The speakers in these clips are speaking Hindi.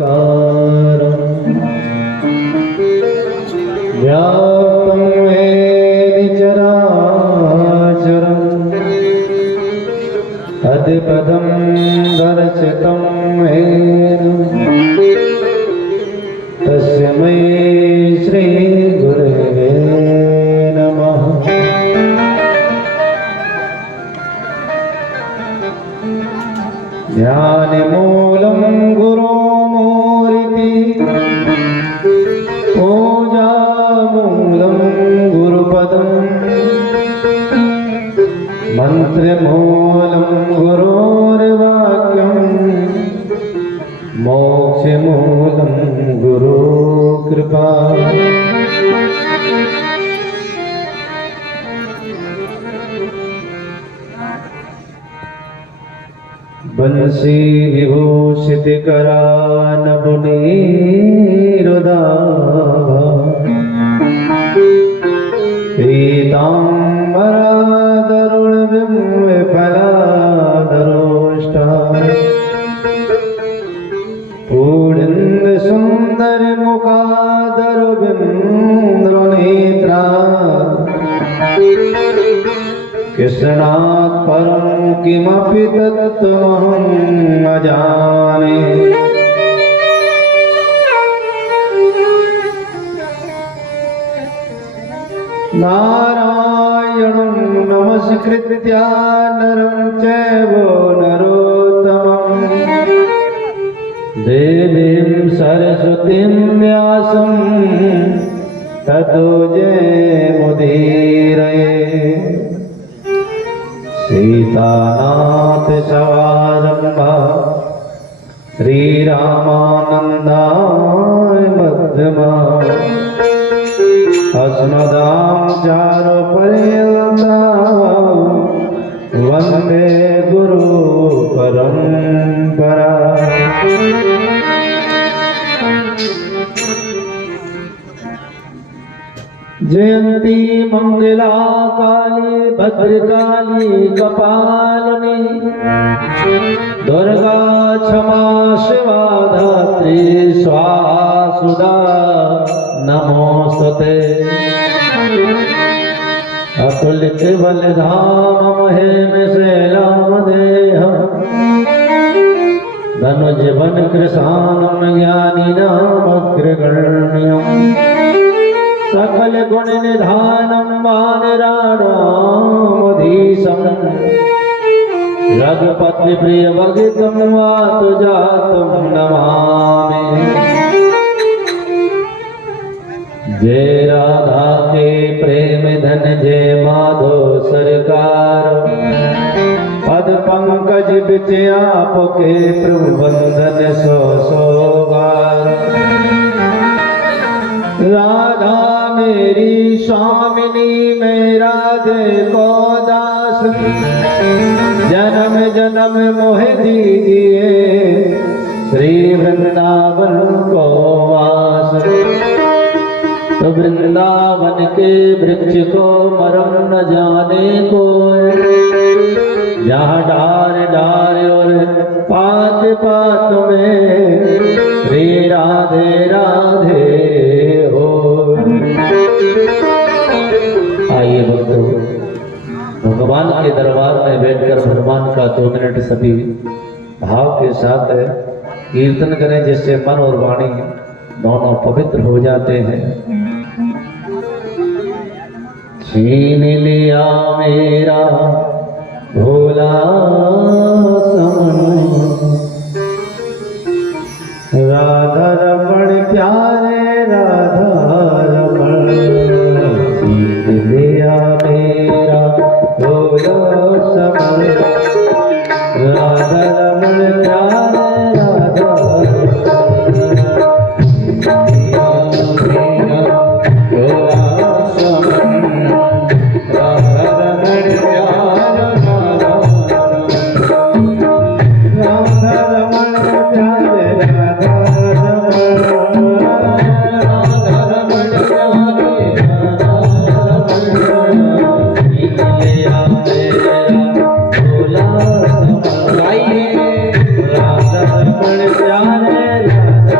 नमस्कारम् व्याप्तं येन चराचरम् तत्पदं दर्शितं येन तस्मै श्री गुरवे नमः। ध्यानमूलं गुरुमूर्ति पूजामूलं गुरुपदं मन्त्रमूलं गुरोर्वाक्यं मोक्षमूलं गुरुकृपा। बंसी विभूषित करानबुनीरुदा पीताम्बरा तरुण बिंबफलाधरोष्टा पूर्णिन्द सुंदर मुखाधर बिंद्रनेत्रा कृष्णात् परं किमपि तत्त्वमहं न जाने। नारायणं नमस्कृत्य नरं चैव नरोत्तमं देवीं सरस्वतीं व्यासं ततो जयमुदीरये। सीतानाथ सवारम्भा श्रीरामानन्दाय मध्यमा अस्मदाचार्यपर्यन्ता वन्दे गुरु परम्परा। जयंती मंगला काली भद्रकाली कपालिनी दुर्गा क्षमा शिवा धात्री स्वाहा सुधा नमोस्तुते। अतुलित बलधाम महेम शैलाम देहं धनुज बन कृशानं ज्ञानिनामग्रगण्यम् सकल गुण निधानं वानराणामधीशं रघुपति प्रिय भगितं वातुजातं नमामि। जय राधा के प्रेम धन जय माधव सरकार पद पंकज बिच आपके प्रभु बंधन सो सोगार। राधा मेरी स्वामिनी मेरा राधे को दास जन्म जन्म मोह दीजिए श्री वृंदावन को वास। तो वृंदावन के वृक्ष को मरम न जाने को जहाँ डार डार और पात पात में श्री राधे राधे हो। आइए भक्तों, भगवान के दरबार में बैठकर भगवान का 2 मिनट सभी भाव के साथ कीर्तन करें, जिससे मन और वाणी दोनों पवित्र हो जाते हैं। छीन लिया मेरा भोला समन राधा रमण प्यारे राधा रमण। छीन लिया मेरा भोला समन राधा रमण प्यारे राधा राधा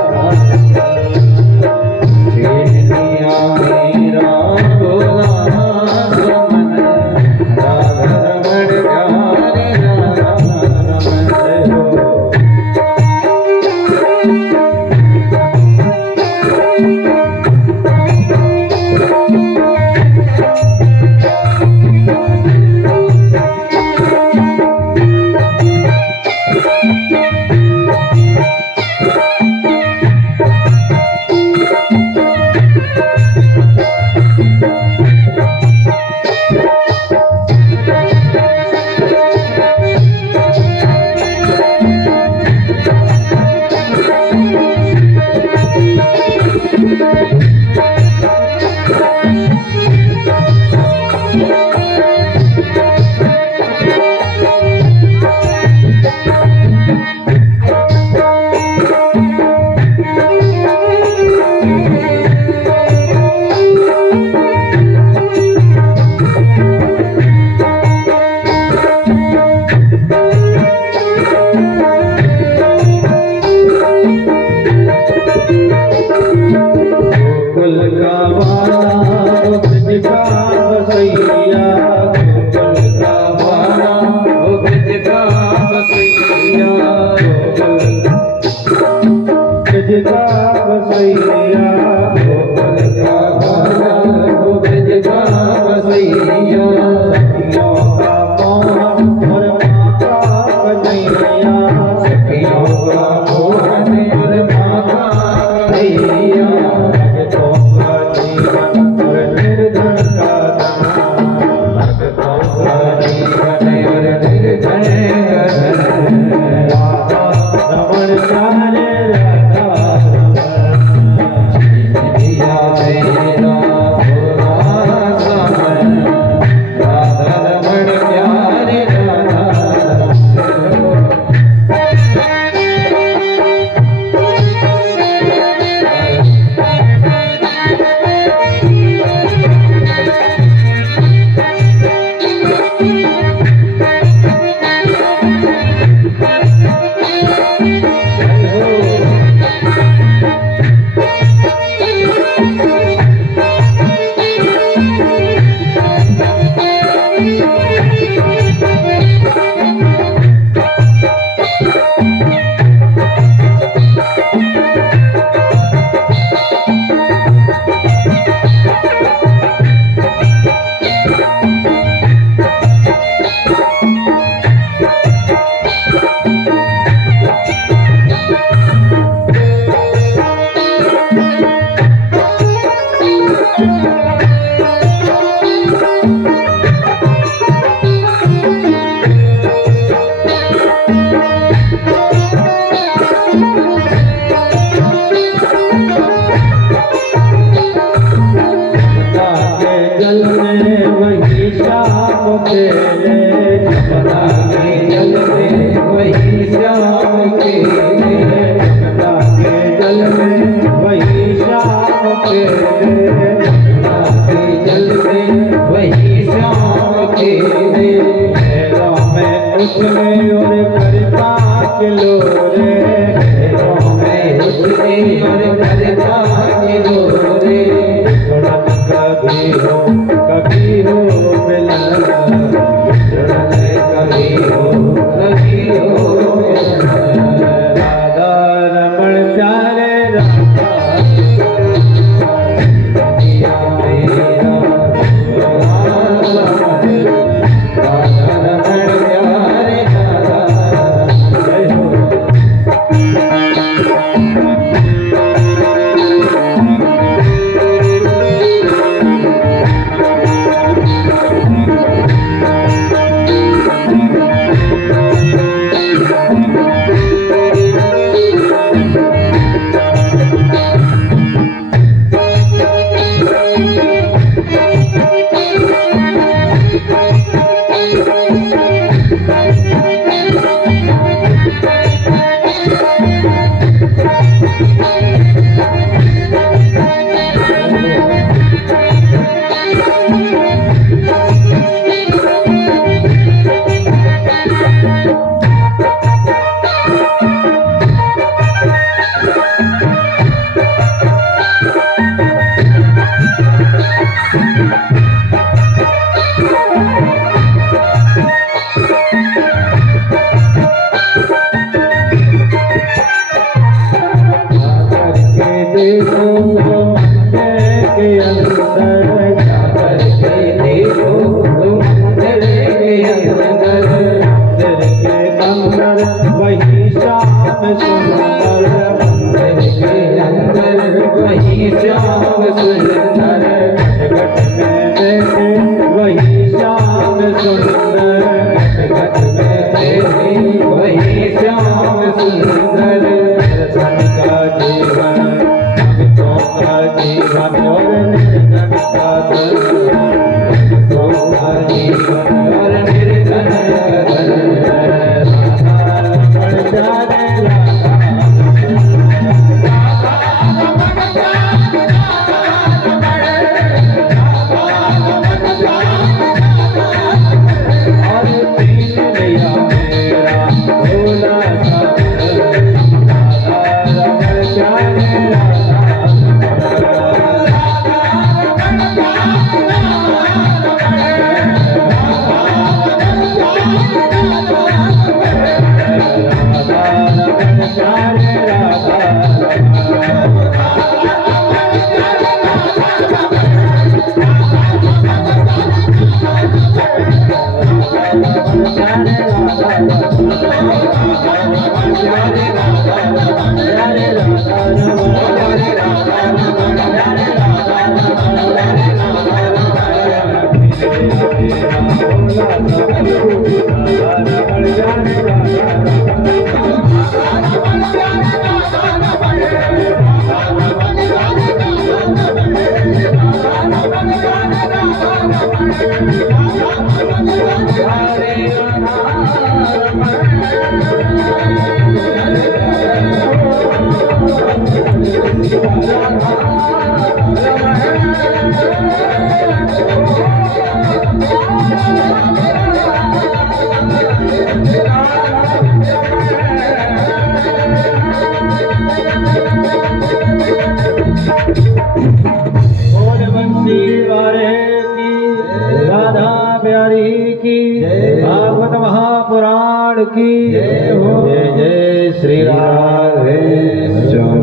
भागवत महापुराण की जय हो। जय जय श्री राधेश्याम।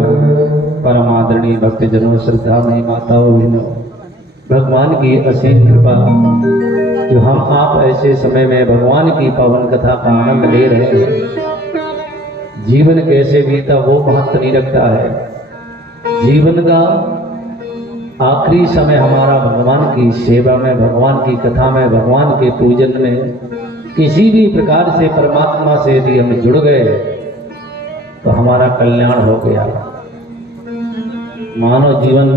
परमादरणीय भक्तजनों, श्रद्धामयी माताओं बहनों, भगवान की असीम कृपा जो हम आप ऐसे समय में भगवान की पावन कथा का आनंद ले रहे हैं। जीवन कैसे बीता वो महत्व नहीं रखता है। जीवन का आखिरी समय हमारा भगवान की सेवा में, भगवान की कथा में, भगवान के पूजन में, किसी भी प्रकार से परमात्मा से यदि हम जुड़ गए तो हमारा कल्याण हो गया। मानव जीवन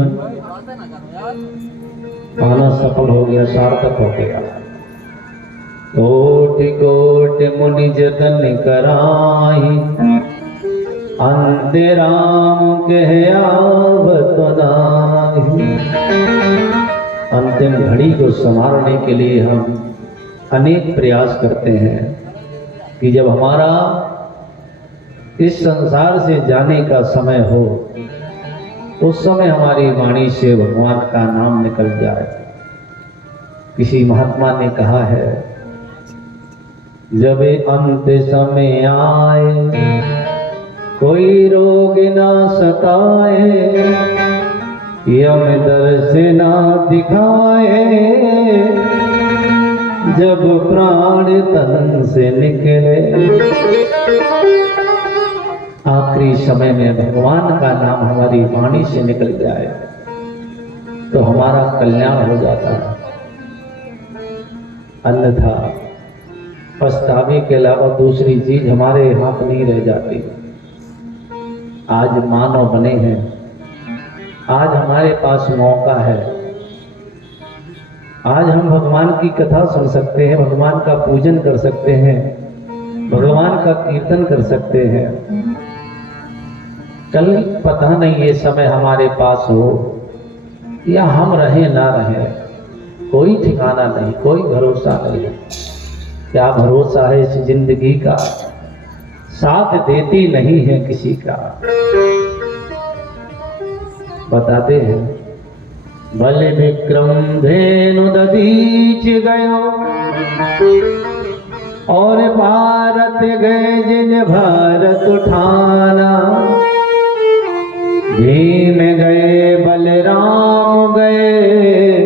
मानव सफल हो गया, सार्थक हो गया। कोटि कोटि मुनि जतन कराई, अंते राम कह आवत नाही। अंतिम घड़ी को संवारने के लिए हम अनेक प्रयास करते हैं कि जब हमारा इस संसार से जाने का समय हो उस समय हमारी वाणी से भगवान का नाम निकल जाए। किसी महात्मा ने कहा है, जब अंत समय आए कोई रोग ना सताए, यम दर्श ना दिखाए, जब प्राण तन से निकले। आखिरी समय में भगवान का नाम हमारी वाणी से निकल जाए तो हमारा कल्याण हो जाता है। अन्यथा पछतावे के अलावा दूसरी चीज हमारे हाथ नहीं रह जाती। आज मानव बने हैं, आज हमारे पास मौका है। आज हम भगवान की कथा सुन सकते हैं, भगवान का पूजन कर सकते हैं, भगवान का कीर्तन कर सकते हैं। कल पता नहीं ये समय हमारे पास हो या हम रहे ना रहे, कोई ठिकाना नहीं, कोई भरोसा नहीं। क्या भरोसा है इस जिंदगी का, साथ देती नहीं है किसी का। बताते हैं, बल विक्रम धेनु दधीच गयो, और भारत गए जिन भारत उठाना। भीम गए बलराम गए,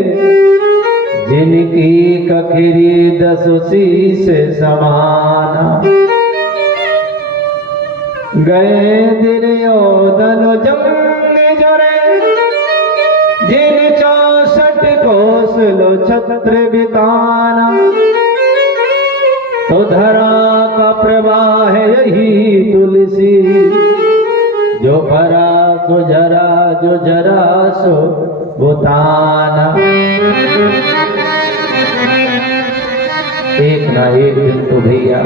जिनकी कखरी 10 शीश समाना। गए दुर्योधन जंग जरे, जिन 64 कोस लो छत्र बिताना। तो धरा का प्रवाह यही तुलसी, जो भरा सो जरा, जो जरा सो बुताना। एक ना एक दिन तो भैया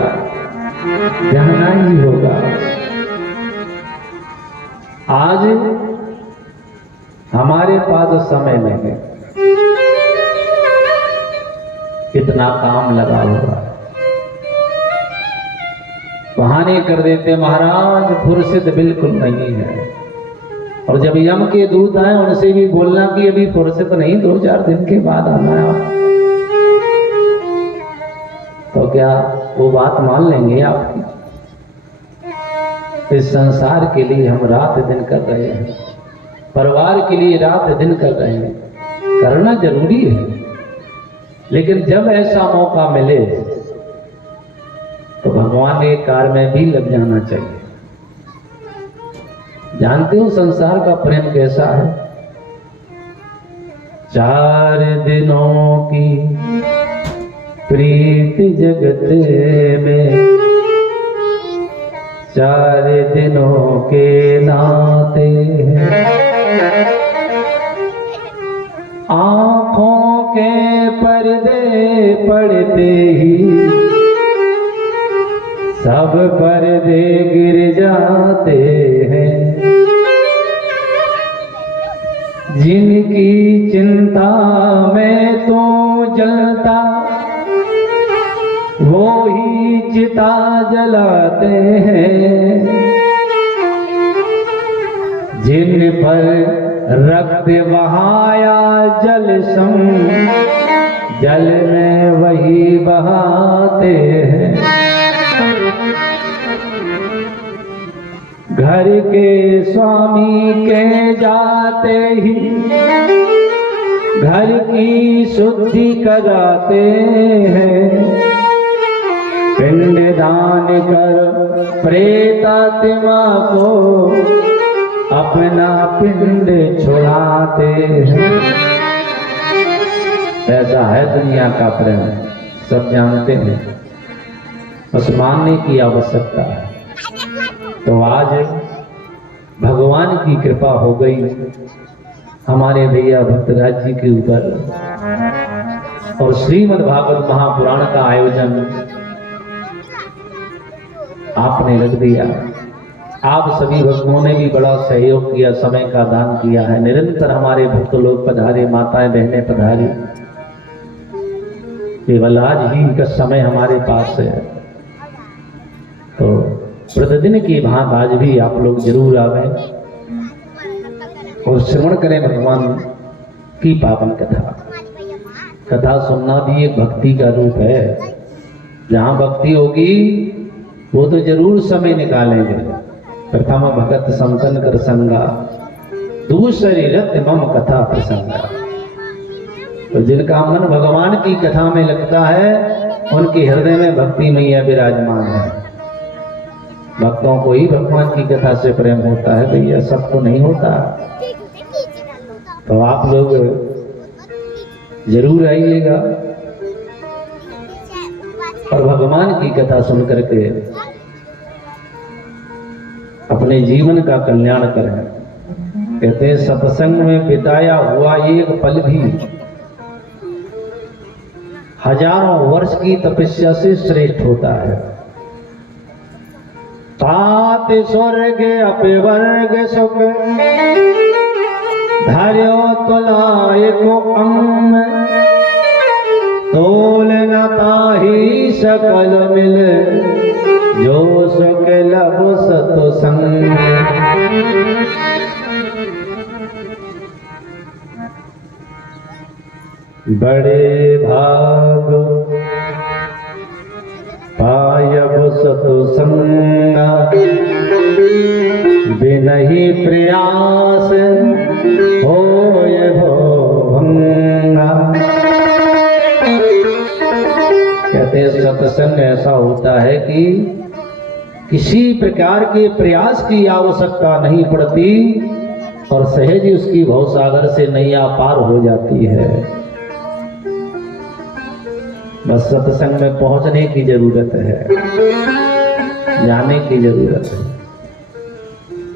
जाना ही होगा। आज हमारे पास समय में है, कितना काम लगा हुआ। बहाने कर देते, महाराज फुर्सत बिल्कुल नहीं है। और जब यम के दूत आए उनसे भी बोलना कि अभी फुर्सत नहीं, 2-4 दिन के बाद आना है आप। तो क्या वो बात मान लेंगे आपकी? इस संसार के लिए हम रात दिन कर रहे हैं, परिवार के लिए रात दिन कर रहे हैं। करना जरूरी है, लेकिन जब ऐसा मौका मिले तो भगवान के कार्य में भी लग जाना चाहिए। जानते हो संसार का प्रेम कैसा है? 4 दिनों की प्रीति जगत में, 4 दिनों के नाते हैं। आंखों के पर्दे पड़ते ही सब पर्दे गिर जाते हैं। जिनकी चिंता में तो जलता वो ही चिता जलाते हैं। जिन पर रक्त बहाया जल सम, जल में वही बहाते हैं। घर के स्वामी के जाते ही घर की शुद्धि कराते हैं। पिंडदान कर प्रेतात्मा को अपना पिंड छुड़ाते हैं। ऐसा है दुनिया का प्रेम, सब जानते हैं, बस मानने की आवश्यकता है। तो आज भगवान की कृपा हो गई हमारे भैया भक्तराज जी के ऊपर, और श्रीमद् भागवत महापुराण का आयोजन आपने रख दिया। आप सभी भक्तों ने भी बड़ा सहयोग किया, समय का दान किया है। निरंतर हमारे भक्त लोग पधारे, माताएं बहनें पधारी। केवल आज ही का समय हमारे पास है, तो प्रतिदिन की भांत आज भी आप लोग जरूर आवे और श्रवण करें भगवान की पावन कथा। कथा सुनना भी एक भक्ति का रूप है। जहाँ भक्ति होगी वो तो जरूर समय निकालेंगे। प्रथम भगत संतन कर संगा, दूसरी रत मम कथा प्रसंगा। तो जिनका मन भगवान की कथा में लगता है उनके हृदय में भक्ति मैया विराजमान है। भक्तों को ही भगवान की कथा से प्रेम होता है भैया, सबको नहीं होता। तो आप लोग जरूर आइएगा और भगवान की कथा सुन करके अपने जीवन का कल्याण करें। कहते हैं सत्संग में बिताया हुआ एक पल भी हजारों वर्ष की तपस्या से श्रेष्ठ होता है। तात स्वर्ग अपवर्ग सुख धर्यो तुलाय को अम, तोल न ताहि सकल मिल, जो सुख लब सत संग। बड़े भाग पायब सतसंगा, बिनहि प्रयास होय भंगा। कहते हैं सत्संग ऐसा होता है कि किसी प्रकार के प्रयास की आवश्यकता नहीं पड़ती और सहज ही उसकी भवसागर से नैया पार हो जाती है। बस सत्संग में पहुंचने की जरूरत है, जाने की जरूरत है।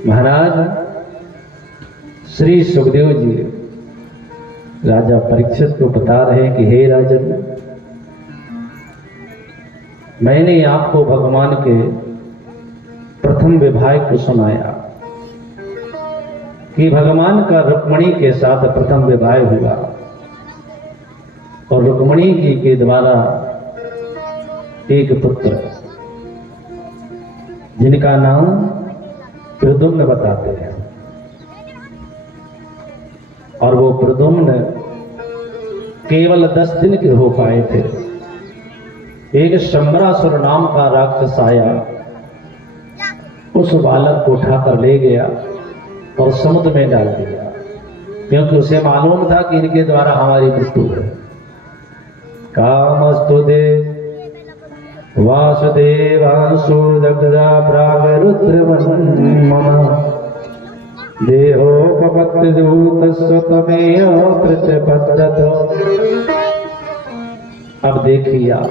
महाराज श्री सुखदेव जी राजा परीक्षित को बता रहे हैं कि हे राजन, मैंने आपको भगवान के प्रथम विवाह को सुनाया कि भगवान का रुक्मिणी के साथ प्रथम विवाह हुआ और रुक्मिणी जी के द्वारा एक पुत्र जिनका नाम प्रद्युम्न बताते हैं। और वो प्रद्युम्न केवल 10 दिन के हो पाए थे। एक शंबरासुर नाम का राक्षस आया, उस बालक को उठाकर ले गया और समुद्र में डाल दिया, क्योंकि उसे मालूम था कि इनके द्वारा हमारी मृत्यु है। कामस्तुते वासुदेवांशु दग्धा प्राग रुद्रवन्मम, देहोपपत्तिजूत स्वतमेव प्रतिपद्यतो। अब देखिए आप,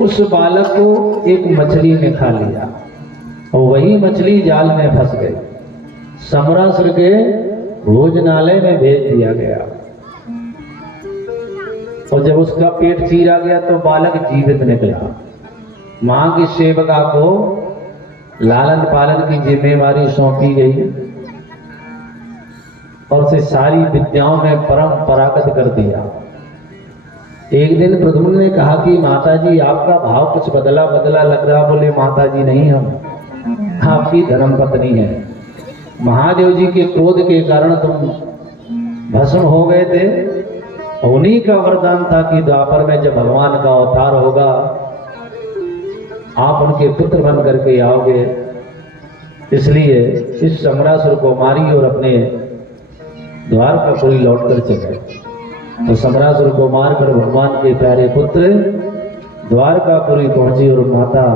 उस बालक को एक मछली ने खा लिया और वही मछली जाल में फंस गई। समरासुर के भोजनालय में भेज दिया गया और जब उसका पेट चीरा गया तो बालक जीवित निकला। मां की सेवका को लालन पालन की जिम्मेवारी सौंपी गई और उसे सारी विद्याओं में परम परागत कर दिया। एक दिन प्रद्युम्न ने कहा कि माताजी आपका भाव कुछ बदला बदला लग रहा। बोले माताजी नहीं, हम आपकी धर्म पत्नी है। महादेव जी के क्रोध के कारण तुम भस्म हो गए थे। उन्हीं का वरदान था कि द्वापर में जब भगवान का अवतार होगा आप उनके पुत्र बन करके आओगे। इसलिए इस समरासुर को मारी और अपने द्वारकापुरी लौटकर चले। तो समरासुर को मारकर भगवान के प्यारे पुत्र द्वारकापुरी पहुंची और माता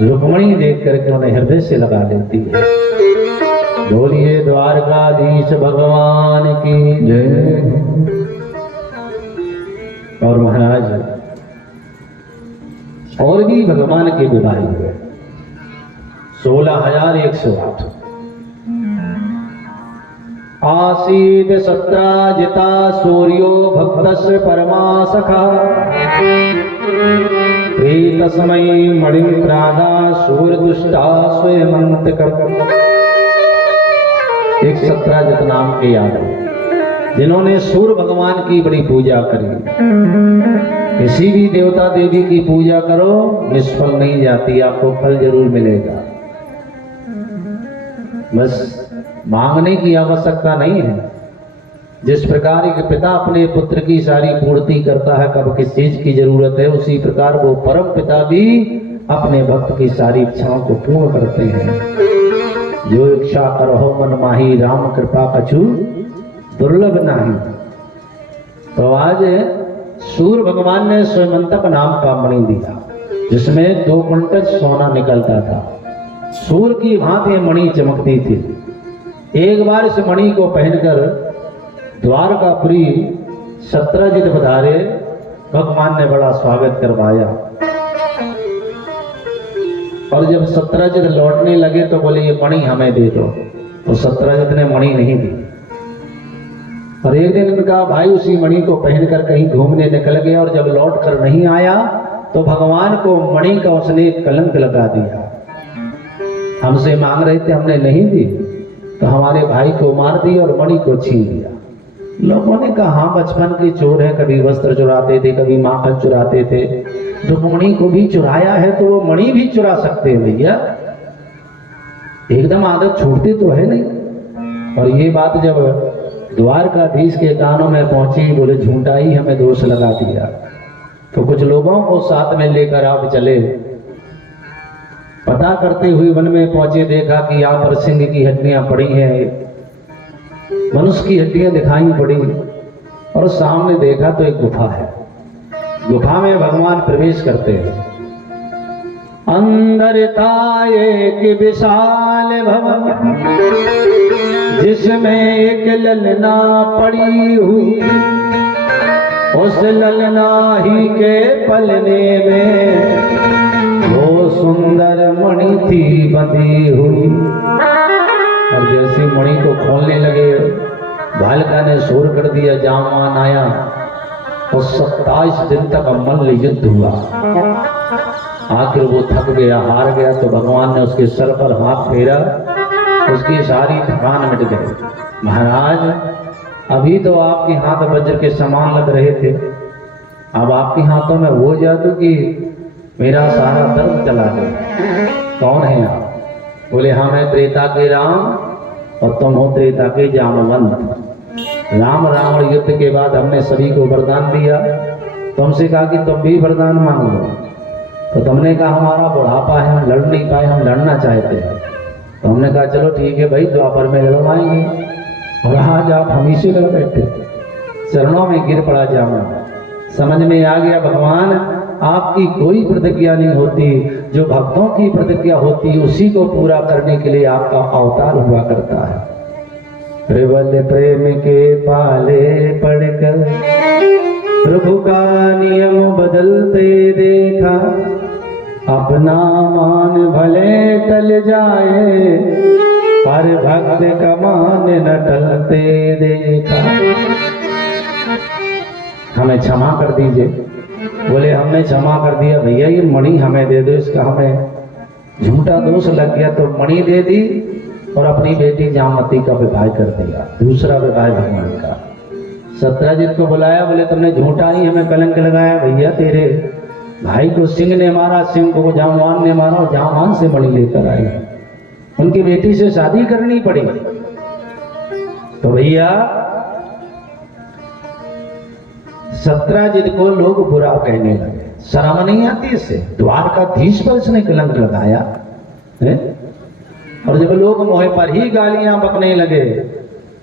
रुक्मणी देख करके उन्हें हृदय से लगा लेती है। बोलिए द्वारकाधीश भगवान की जय। और महाराज और भी भगवान के विवाह हुए 16,108। आसीद सत्राजिता सूर्यो भक्तस्य परमा सखा प्रीतस्मै मणिं प्रादा सूर्यदुष्टा स्वयमंतकम्। एक सत्राजित नाम के यादव जिन्होंने सूर्य भगवान की बड़ी पूजा करी। किसी भी देवता देवी की पूजा करो निष्फल नहीं जाती, आपको फल जरूर मिलेगा। बस मांगने की आवश्यकता नहीं है। जिस प्रकार एक पिता अपने पुत्र की सारी पूर्ति करता है कब किस चीज की जरूरत है, उसी प्रकार वो परम पिता भी अपने भक्त की सारी इच्छाओं को पूर्ण करते हैं। जो इच्छा करहो मन माही राम कृपा कछु दुर्लभ नाही। तो आज सूर्य भगवान ने स्वयंतक नाम का मणि दिया जिसमें 2 कुंटल सोना निकलता था। सूर्य की भांति मणि चमकती थी। एक बार इस मणि को पहनकर द्वारकापुरी सत्राजित पधारे। भगवान ने बड़ा स्वागत करवाया और जब सत्राजित लौटने लगे तो बोले ये मणि हमें दे दो। तो सत्राजित ने मणि नहीं दी। और एक दिन उनका भाई उसी मणि को पहनकर कहीं घूमने निकल गया और जब लौट कर नहीं आया तो भगवान को मणि का उसने कलंक लगा दिया। हमसे मांग रहे थे हमने नहीं दी तो हमारे भाई को मार दिया और मणि को छीन लिया। लोगों ने कहा हाँ बचपन के चोर हैं, कभी वस्त्र चुराते थे कभी माखन चुराते थे, तो मणि को भी चुराया है तो वो मणि भी चुरा सकते हैं भैया, एकदम आदत छूटती तो है नहीं। और ये बात जब द्वारकाधीश के कानों में पहुंची बोले झूठा ही हमें दोष लगा दिया। तो कुछ लोगों को साथ में लेकर आप चले। पता करते हुए वन में पहुंचे, देखा कि यहाँ पर सिंह की हड्डियां पड़ी हैं, मनुष्य की हड्डियां दिखाई पड़ी और सामने देखा तो एक गुफा है। गुफा में भगवान प्रवेश करते हैं। अंदर था एक विशाल भवन जिसमें एक ललना पड़ी हुई, उस ललना ही के पलने में वो सुंदर मणि थी बंधी हुई। और जैसे मणि को खोलने लगे बालिका ने शोर कर दिया, जामान आया और 27 दिन तक मल्ल युद्ध हुआ। आखिर वो थक गया, हार गया तो भगवान ने उसके सर पर हाथ फेरा, उसकी सारी थकान मिट गई। महाराज अभी तो आपके हाथ वज्र के समान लग रहे थे, अब आपके हाथों में वो जादू कि मेरा सारा दर्द चला गया। कौन है आप? बोले हाँ मैं त्रेता के राम और तुम हो त्रेता के जामवंत। राम रावण युद्ध के बाद हमने सभी को वरदान दिया, तुमसे कहा कि तुम भी वरदान मांग लो। तो तुमने कहा हमारा बुढ़ापा है, हम लड़ नहीं पाए, हम लड़ना चाहते हैं। तो हमने कहा चलो ठीक है भाई, द्वापर में लड़वाएंगे। और आज आप हम से लड़ बैठे, चरणों में गिर पड़ा जामवंत। समझ में आ गया भगवान आपकी कोई प्रतिज्ञा नहीं होती, जो भक्तों की प्रतिज्ञा होती उसी को पूरा करने के लिए आपका अवतार हुआ करता है। प्रबल प्रेम के पाले पड़कर प्रभु का नियम बदलते देखा, अपना मान भले टल जाए पर भक्त का मान न टलते देखा। हमें क्षमा कर दीजिए। बोले हमने क्षमा कर दिया भैया, ये मणि हमें दे दो, इसका हमें झूठा दोष लग गया, तो मणि दे दी और अपनी बेटी जामवती का विवाह कर दिया, दूसरा विवाह भगवान का। सत्यजित को बुलाया, बोले तुमने झूठा ही हमें कलंक लगाया भैया, तेरे भाई को सिंह ने मारा, सिंह को जामवान ने मारा और जामवान से मणि लेकर आई, उनकी बेटी से शादी करनी पड़ी। तो भैया सत्यजित को लोग बुरा कहने लगे, शर्म नहीं आती इससे, द्वारकाधीश पर इसने कलंक लगाया है? और जब लोग मोहे पर ही गालियां बकने लगे,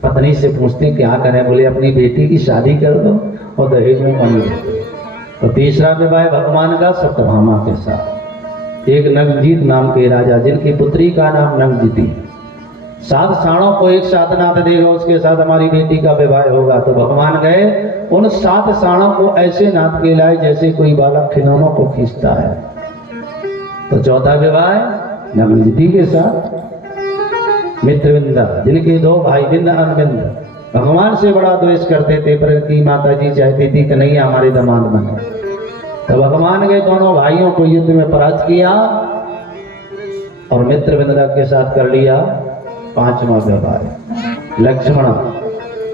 पत्नी से पूछते क्या करें, बोले अपनी बेटी की शादी कर दो और दहेज में मणि दे दो। और तीसरा विवाह भगवान का सत्यभामा के साथ, एक नगजीत नाम के राजा जिनकी पुत्री का नाम नगजीती, 7 साणों को एक साथ नाथ देगा, उसके साथ हमारी बेटी का विवाह होगा। तो भगवान गए, उन 7 साणों को ऐसे नाथ के लाए जैसे कोई बालक खिलौनों को खींचता है। तो चौथा विवाह नगजीती के साथ मित्रविंदा, जिनके 2 भाई बिंद अनबिंद भगवान से बड़ा द्वेष करते थे, पर की माता जी चाहती थी कि नहीं हमारे दामाद बने। तो भगवान गए, दोनों भाइयों को युद्ध में परास्त किया और मित्रविंदा के साथ कर लिया 5वां विवाह लक्ष्मण,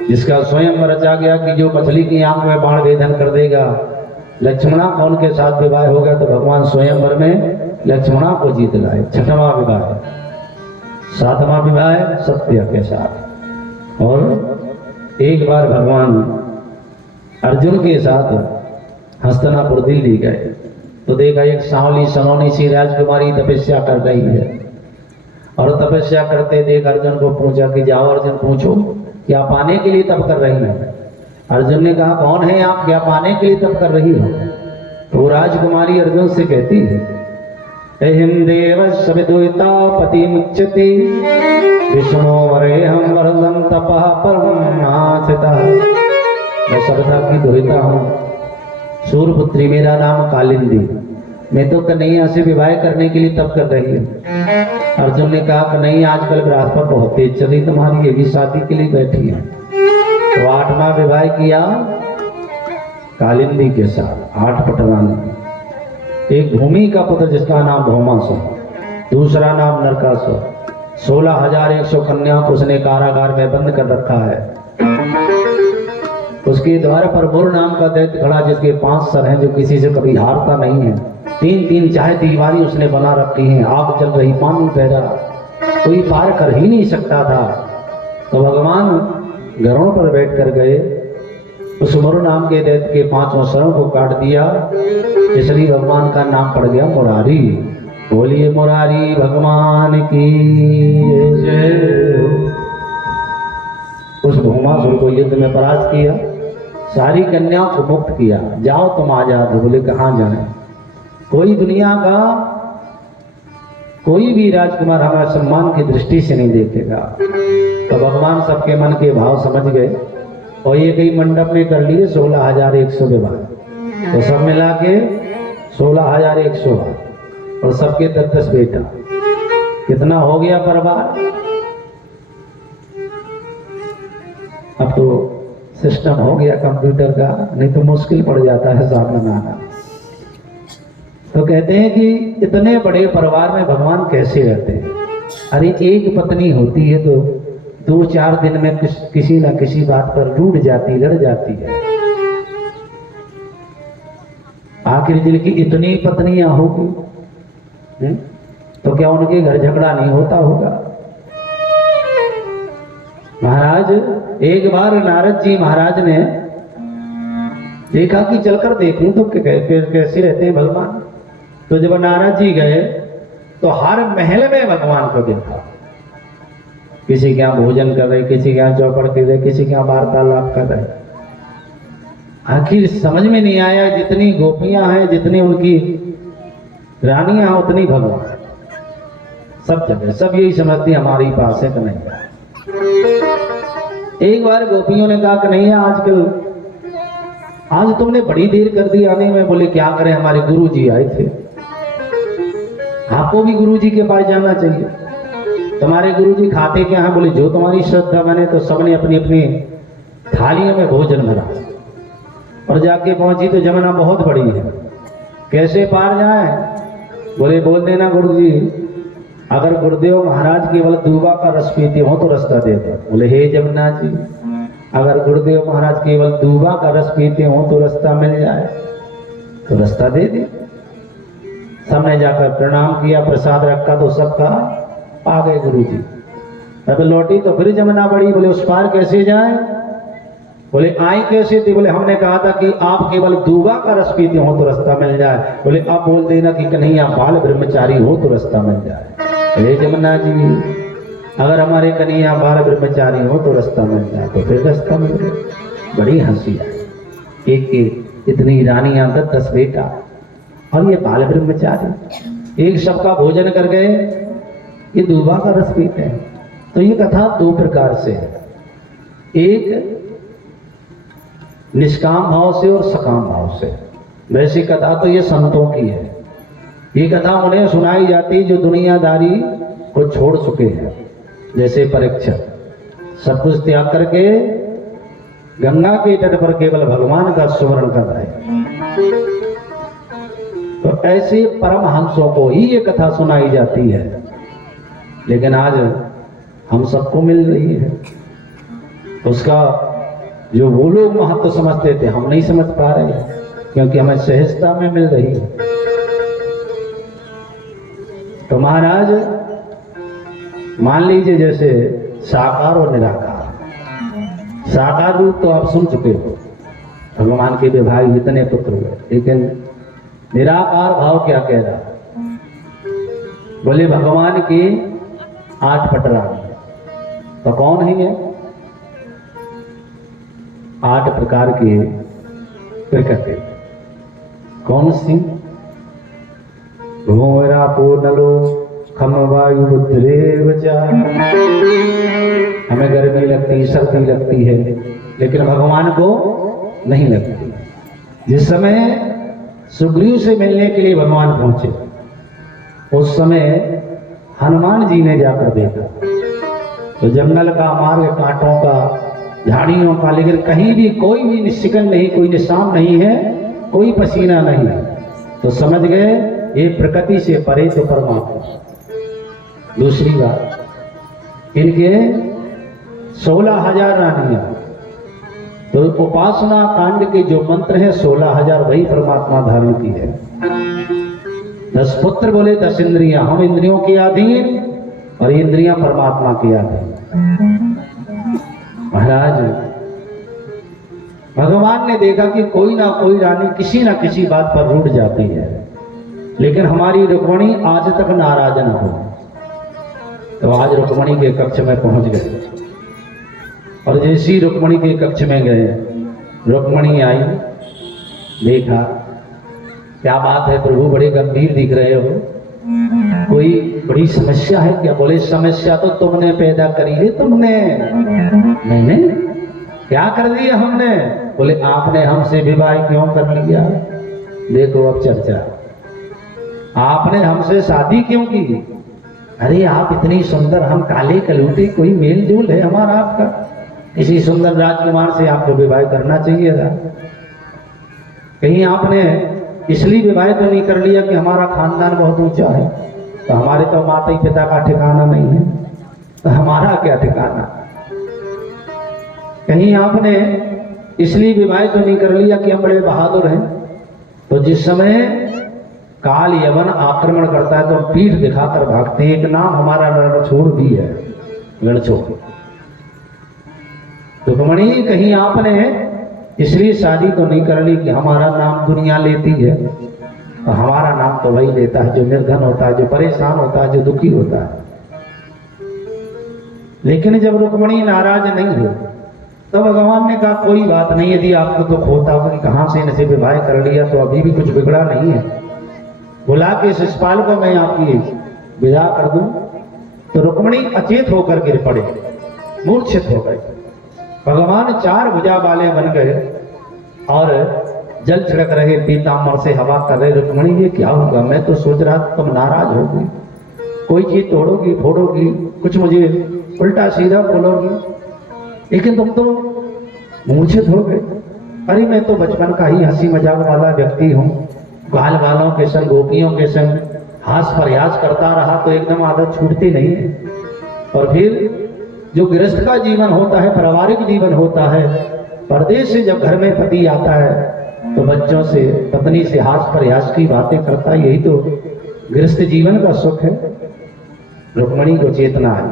जिसका स्वयं रचा गया कि जो मछली की आंख में बाण वेदन कर देगा, लक्ष्मणा का उनके साथ विवाह हो गया। तो भगवान स्वयंवर में लक्ष्मणा को जीत लाए। 6वां विवाह, 7वां विवाह सत्य के साथ। और एक बार भगवान अर्जुन के साथ हस्तिनापुर दिल्ली गए, तो देखा एक सांवली सनोनी सी राजकुमारी तपस्या कर रही है, और तपस्या करते देख अर्जुन को पूछा कि जाओ अर्जुन पूछो क्या पाने के लिए तप कर रही है। अर्जुन ने कहा कौन है आप, क्या पाने के लिए तप कर रही हो। तो वो राजकुमारी अर्जुन से कहती है, अहिम देव सविदुता पति मुच्यते विष्णु वरेहम वरदम तपः परमास्थितः। मैं सविता की दुहिता हूँ, सूर्यपुत्री, मेरा नाम कालिंदी, मैं तो कन्हैया से विवाह करने के लिए तप कर रही हूँ। अर्जुन ने कहा कि नहीं, आजकल बृहस्पति बहुत तेज चली तुम्हारी, ये भी शादी के लिए बैठी है। तो 8वां विवाह किया कालिंदी के साथ, 8 पटरानी, एक भूमि का पुत्र जिसका नाम भौमासुर, दूसरा नाम नरकासुर, 16,100 कन्याओं को उसने कारागार में बंद कर रखा है। उसके द्वार पर मुर नाम का दैत्य खड़ा, जिसके 5 सर हैं, जो किसी से कभी हारता नहीं है। 3-3 चाहे दीवारी उसने बना रखी हैं, आग चल रही, पानी बह रहा, कोई पार कर ही नहीं सकता था। तो भगवान गरुड़ पर बैठ कर गए, उस मुर नाम के दैत्य के 5 सरों को काट दिया, इसलिए भगवान का नाम पड़ गया मुरारी। बोलिए मुरारी भगवान की जय। उस भौमासुर को युद्ध में परास्त किया, सारी कन्याओं को मुक्त किया, जाओ तुम आजाद हो। बोले कहाँ जाए, कोई दुनिया का कोई भी राजकुमार हमारे सम्मान की दृष्टि से नहीं देखेगा। तो भगवान सबके मन के भाव समझ गए और ये कई मंडप में कर लिए 16,100 विवाह। तो सब मिला के 16,100 और सबके 10-10 बेटा, कितना हो गया परिवार। अब तो सिस्टम हो गया कंप्यूटर का, नहीं तो मुश्किल पड़ जाता है सामने बनाना। तो कहते हैं कि इतने बड़े परिवार में भगवान कैसे रहते हैं। अरे एक पत्नी होती है तो 2-4 दिन में किसी न किसी बात पर रूठ जाती, लड़ जाती है। आखिर जिनकी इतनी पत्नियां होगी तो क्या उनके घर झगड़ा नहीं होता होगा। महाराज, एक बार नारद जी महाराज ने देखा कि चलकर देखूं तो कैसे रहते हैं भगवान। तो जब नारद जी गए तो हर महल में भगवान को देखा, किसी के यहाँ भोजन कर रहे, किसी के यहाँ चौपड़ कर रहे, किसी के यहाँ वार्तालाप कर रहे। आखिर समझ में नहीं आया, जितनी गोपियां हैं, जितनी उनकी रानियां हैं, उतनी भगवान। सब जगह सब यही समझती हमारे पास है कि नहीं। एक बार गोपियों ने कहा कि नहीं आजकल आज तुमने बड़ी देर कर दी आने में। बोले क्या करें, हमारे गुरु जी आए थे। आपको भी गुरु जी के पास जाना चाहिए। तुम्हारे गुरु जी खाते क्या है? बोले जो तुम्हारी श्रद्धा माने। तो सबने अपनी अपनी थालियों में भोजन भरा और जाके पहुंची तो जमुना बहुत बड़ी है, कैसे पार जाए? बोले बोल देना गुरु जी, अगर गुरुदेव महाराज केवल दूबा का रस पीते हो तो रास्ता दे दो। बोले हे जमुना जी, अगर गुरुदेव महाराज केवल दूबा का रस पीते हो तो रास्ता मिल जाए तो रास्ता दे दे। सबने जाकर प्रणाम किया, प्रसाद रखा तो सबका आ गए गुरु जी। तब लौटी तो फिर जमुना बड़ी। बोले उस पार कैसे जाए? बोले आई कैसे थी? बोले हमने कहा था कि आप केवल दूबा का रस पीते हो तो रास्ता मिल जाए। बोले अब बोल देना कि नहीं आप बाल ब्रह्मचारी हो तो रास्ता मिल जाए। हे जमुना जी, अगर हमारे कन्हैया बाल ब्रह्मचारी हो तो रास्ता मिल जाए तो फिर रास्ता मिल गया। बड़ी हंसी आई। एक इतनी रानियां 10 बेटा और ये बाल ब्रह्मचारी, एक सबका भोजन कर गए, ये दूबा का रस पीते हैं। तो ये कथा 2 प्रकार से है, एक निष्काम भाव से और सकाम भाव से। वैसी कथा तो ये संतों की है। ये कथा उन्हें सुनाई जाती जो दुनियादारी को छोड़ चुके हैं, जैसे परीक्षित सब कुछ त्याग करके गंगा के तट पर केवल भगवान का स्मरण कर रहे हैं। तो ऐसे परमहंसों को ही ये कथा सुनाई जाती है। लेकिन आज हम सबको मिल रही है, उसका जो वो लोग महत्व समझते थे हम नहीं समझ पा रहे हैं, क्योंकि हमें सहजता में मिल रही है। तो महाराज मान लीजिए जैसे साकार और निराकार। साकार रूप तो आप सुन चुके हो, भगवान के विभाग इतने पुत्र हुए, लेकिन निराकार भाव क्या कह रहा? बोले भगवान की 8 पटरानी। तो कौन है ये? 8 प्रकार के प्रकृति। कौन सी? भूमिरा पूर्णलो खम वायु बुद्धिरेव च। हमें गर्मी लगती, सर्दी लगती है, लेकिन भगवान को नहीं लगती। जिस समय सुग्रीव से मिलने के लिए भगवान पहुंचे, उस समय हनुमान जी ने जाकर देखा तो जंगल का मार्ग, कांटों का, झाड़ियों का, लेकिन कहीं भी कोई भी निशिकन नहीं, कोई निशान नहीं है, कोई पसीना नहीं है। तो समझ गए ये प्रकृति से परे तो परमात्मा। दूसरी बात, इनके 16,000 रानियां। तो उपासना कांड के जो मंत्र है 16,000 वही परमात्मा धारण की है। 10 पुत्र बोले 10 इंद्रियां। हम इंद्रियों के अधीन और इंद्रियां परमात्मा के अधीन। महाराज भगवान ने देखा कि कोई ना कोई रानी किसी ना किसी बात पर रूठ जाती है, लेकिन हमारी रुक्मणी आज तक नाराज न हो। तो आज रुक्मणी के कक्ष में पहुंच गए, और जैसे ही रुक्मणी के कक्ष में गए, रुक्मणी आई, देखा क्या बात है प्रभु, बड़े गंभीर दिख रहे हो, कोई बड़ी समस्या है क्या? बोले समस्या तो तुमने पैदा करी है। तुमने? नहीं, क्या कर दिया हमने? बोले आपने हमसे विवाह क्यों कर लिया? देखो अब चर्चा, आपने हमसे शादी क्यों की? अरे आप इतनी सुंदर, हम काले कलूटे, कोई मेल जोल है हमारा आपका? किसी सुंदर राजकुमार से आपको विवाह करना चाहिए था। कहीं आपने इसलिए विवाह तो नहीं कर लिया कि हमारा खानदान बहुत ऊंचा है, तो हमारे तो माता ही पिता का ठिकाना नहीं है, तो हमारा क्या ठिकाना? कहीं आपने इसलिए विवाह तो नहीं कर लिया कि हम बड़े बहादुर हैं। तो जिस समय काल यवन आक्रमण करता है तो पीठ दिखाकर भागते हैं। एक नाम हमारा रणछोड़ भी है, रणछोड़। रुक्मणी कहीं आपने इसलिए शादी तो नहीं कर ली कि हमारा नाम दुनिया लेती है, तो हमारा नाम तो वही लेता है जो निर्धन होता है, जो परेशान होता है, जो दुखी होता है। लेकिन जब रुक्मणी नाराज नहीं हुई तो भगवान ने कहा कोई बात नहीं, यदि आपको दुख होता हो कि कहां से इनसे विवाह कर लिया तो अभी भी कुछ बिगड़ा नहीं है, बुला के शिषपाल को मैं आपकी विदा कर दूं। तो रुक्मणी अचेत होकर गिर पड़े, मूर्छित हो गए। भगवान चार भुजा वाले बन गए और जल छिड़क रहे, पीताम्बर से हवा कर रहे। रुक्मणी ये क्या होगा, मैं तो सोच रहा था तुम नाराज होगी, कोई चीज तोड़ोगी फोड़ोगी, कुछ मुझे उल्टा सीधा बोलोगी, लेकिन तुम तो मूर्छित हो गए। अरे मैं तो बचपन का ही हंसी मजाक वाला व्यक्ति हूँ, बाल वालों के संग गोपियों के संग हास प्रयास करता रहा तो एकदम आदत छूटती नहीं है। और फिर जो गृहस्थ का जीवन होता है, पारिवारिक जीवन होता है, परदेश से जब घर में पति आता है तो बच्चों से पत्नी से हास प्रयास की बातें करता है, यही तो गृहस्थ जीवन का सुख है। रुक्मणी को चेतना आई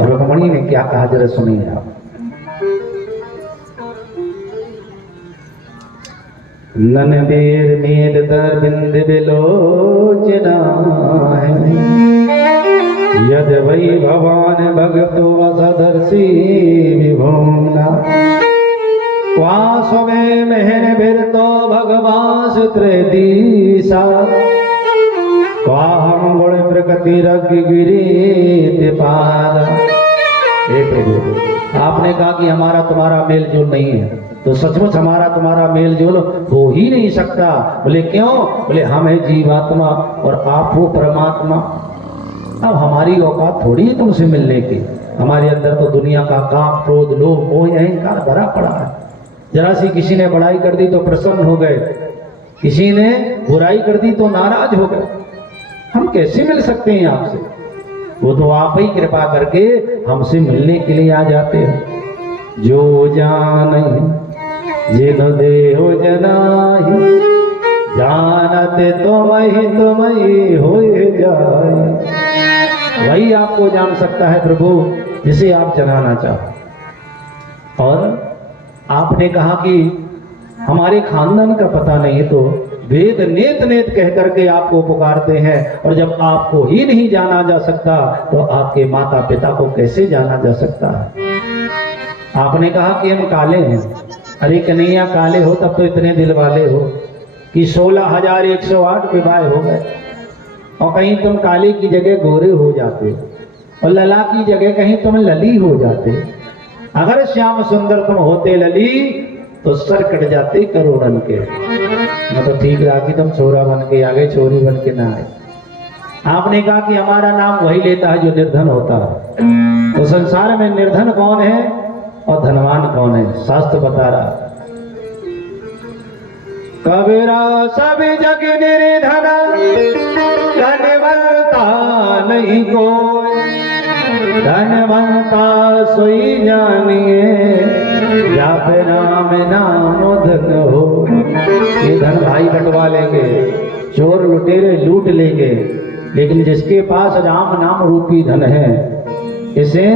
और रुक्मणी ने क्या कहा जरा सुनिए आप। ननदेर मेद दर बिंद बिलोचना है, यद वै भवान भगतो वसदर्शी विभोमना, क्वास में मेहर बिरतो भगवास त्रिदिशा, क्वाहम गुण प्रकृति रग गिरी पाद। हे प्रभु, आपने कहा कि हमारा तुम्हारा मेल जोल नहीं है, तो सचमुच हमारा तुम्हारा मेल जोल हो ही नहीं सकता। बोले क्यों? बोले हम है जीवात्मा और आप हो परमात्मा। अब हमारी औकात थोड़ी है तुमसे मिलने की, हमारे अंदर तो दुनिया का काम क्रोध लोभ मोह अहंकार भरा पड़ा है। जरा सी किसी ने बड़ाई कर दी तो प्रसन्न हो गए, किसी ने बुराई कर दी तो नाराज हो गए। हम कैसे मिल सकते हैं आपसे? वो तो आप ही कृपा करके हमसे मिलने के लिए आ जाते हैं। जो जान जिन देहो जनाहि, जानते तुम ही हो जाए। वही आपको जान सकता है प्रभु जिसे आप जनाना चाहो। और आपने कहा कि हमारे खानदान का पता नहीं, तो वेद नेत नेत कह करके आपको पुकारते हैं, और जब आपको ही नहीं जाना जा सकता तो आपके माता पिता को कैसे जाना जा सकता है? आपने कहा कि हम काले हैं। अरे कन्हैया, काले हो तब तो इतने दिल वाले हो कि 16,108 विवाह हो गए, और कहीं तुम काले की जगह गोरे हो जाते, और लला की जगह कहीं तुम लली हो जाते। अगर श्याम सुंदर तुम होते लली तो सर कट जाते करोड़न के। मैं तो ठीक रहा कि तुम छोरा बन के आ गए, छोरी बन के ना आए। आपने कहा कि हमारा नाम वही लेता है जो निर्धन होता है। तो संसार में निर्धन कौन है और धनवान कौन है? शास्त्र बता रहा, कबीरा सब जग निर्धन, धनवंता नहीं कोई, धनवंता सोई जानिए, या फिर राम नाम धन हो। ये धन भाई बंटवा लेंगे, चोर लुटेरे लूट लेंगे, लेकिन जिसके पास राम नाम रूपी धन है, इसे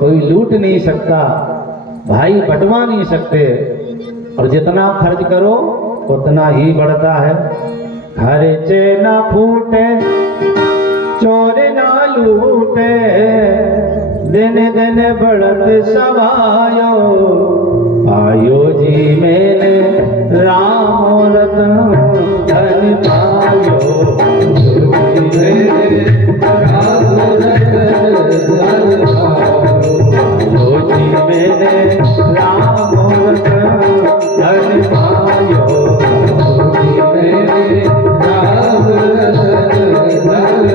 कोई लूट नहीं सकता, भाई बंटवा नहीं सकते। और जितना खर्च करो उतना ही बढ़ता है। खर्चे ना फूटे, चोर ना लूटे, दिन दिन बढ़त समायो, आयो जी मैंने राम रत्न धन पायो, राम रत्न धन पायो, जी मैंने राम रत्न धन पायो, जी मैंने राम रत्न धन पायो।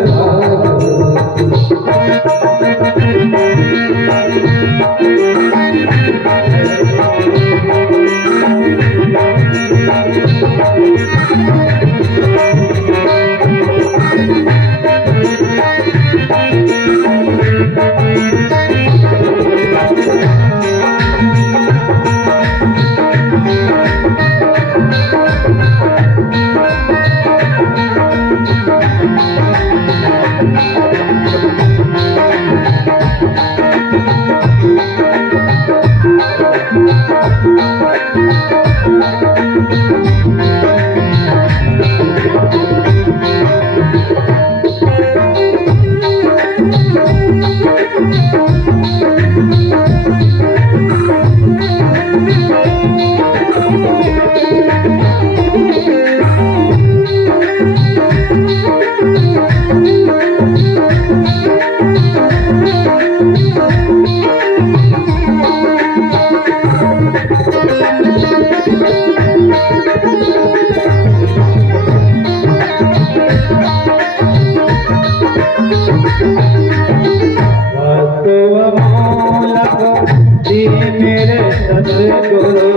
मेरे सतगुरु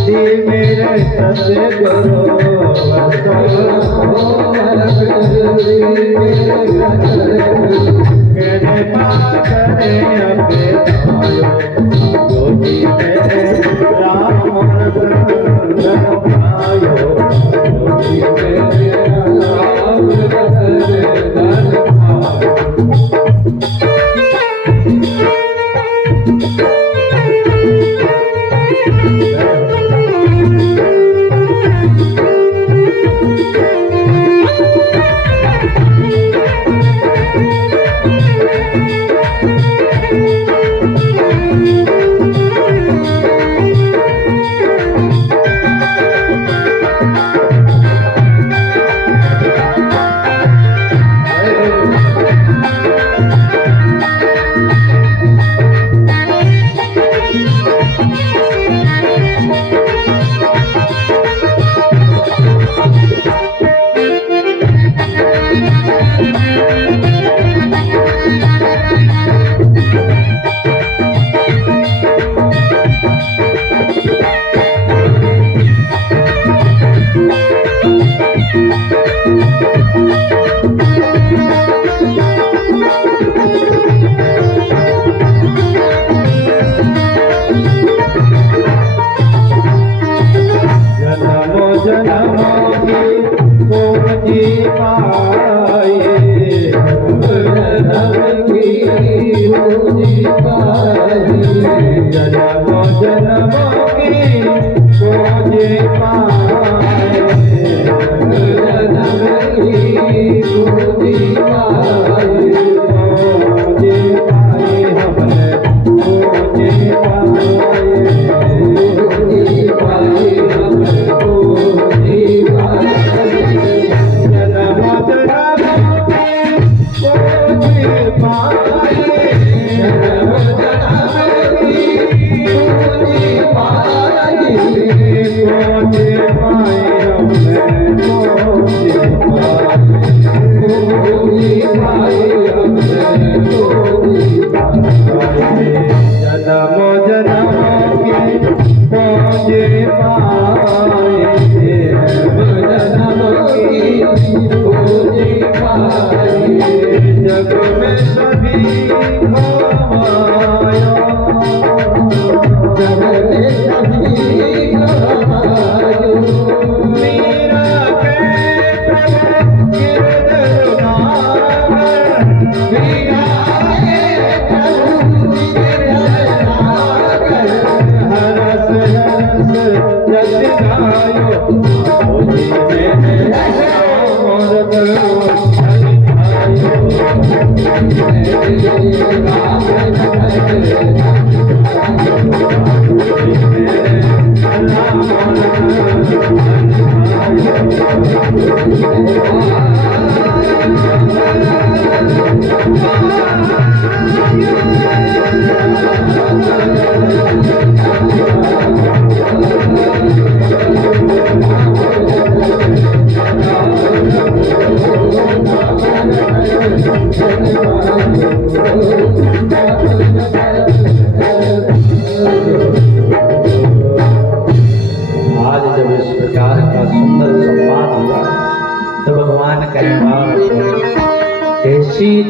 जी मेरे सतगुरु मेरे पागले अबे आयो जो जी मेरे राम आयो जो जी मेरे राम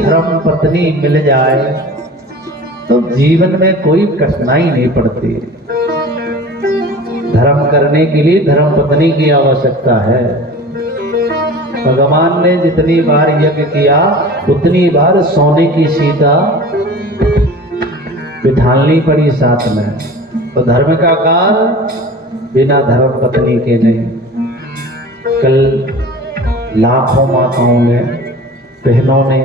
धर्म पत्नी मिल जाए तो जीवन में कोई कठिनाई नहीं पड़ती। धर्म करने के लिए धर्म पत्नी की आवश्यकता है। भगवान ने जितनी बार यज्ञ किया उतनी बार सोने की सीता बिठालनी पड़ी साथ में। तो धर्म का कार्य बिना धर्म पत्नी के नहीं। कल लाखों माताओं ने, बहनों ने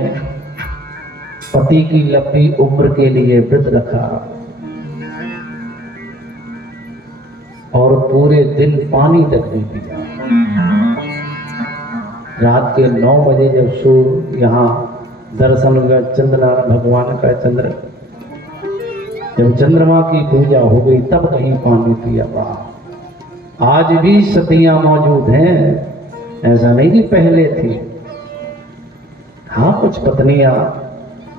पति की लंबी उम्र के लिए व्रत रखा और पूरे दिन पानी तक नहीं पिया। रात के 9 बजे जब सूर्य यहाँ दर्शन हुआ, चंद्रनारायण भगवान का चंद्र, जब चंद्रमा की पूजा हो गई तब कहीं पानी पिया। आज भी सतियां मौजूद हैं ऐसा नहीं कि पहले थी। हाँ, कुछ पत्नियां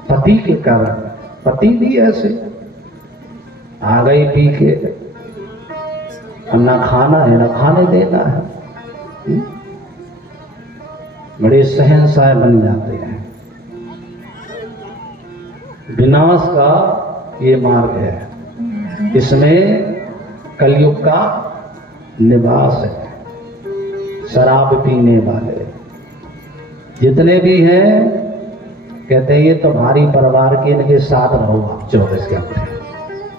पति के कारण, पति भी ऐसे आ गई पी के, ना खाना है ना खाने देना है, बड़े शहंशाह बन जाते हैं। विनाश का ये मार्ग है, इसमें कलयुग का निवास है। शराब पीने वाले जितने भी हैं कहते हैं ये तुम्हारी परिवार के, इनके साथ रहो आप 24 घंटे,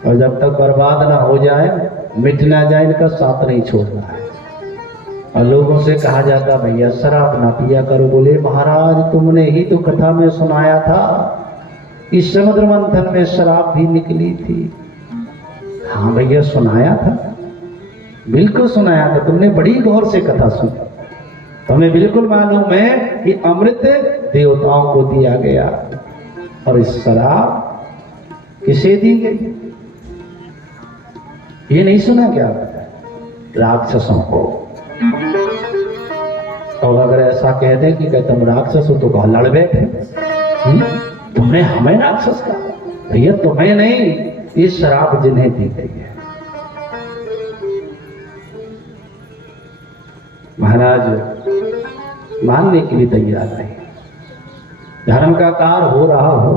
और जब तक बर्बाद ना हो जाए, मिट ना जाए, इनका साथ नहीं छोड़ना है। और लोगों से कहा जाता भैया शराब ना पिया करो, बोले महाराज तुमने ही तो कथा में सुनाया था इस समुद्र मंथन में शराब भी निकली थी। हाँ भैया सुनाया था, बिल्कुल सुनाया था, तुमने बड़ी गौर से कथा सुनी। हमें बिल्कुल मालूम है कि अमृत देवताओं को दिया गया और इस शराब किसे दी गई, ये नहीं सुना क्या? राक्षसों को। और अगर ऐसा कह दे कि तुम राक्षस हो तो कहा लड़ बैठे, तुमने हमें राक्षस कहा। भैया तुम्हें नहीं, ये शराब जिन्हें दी गई है। महाराज मानने के लिए तैयार नहीं। धर्म का कार्य हो रहा हो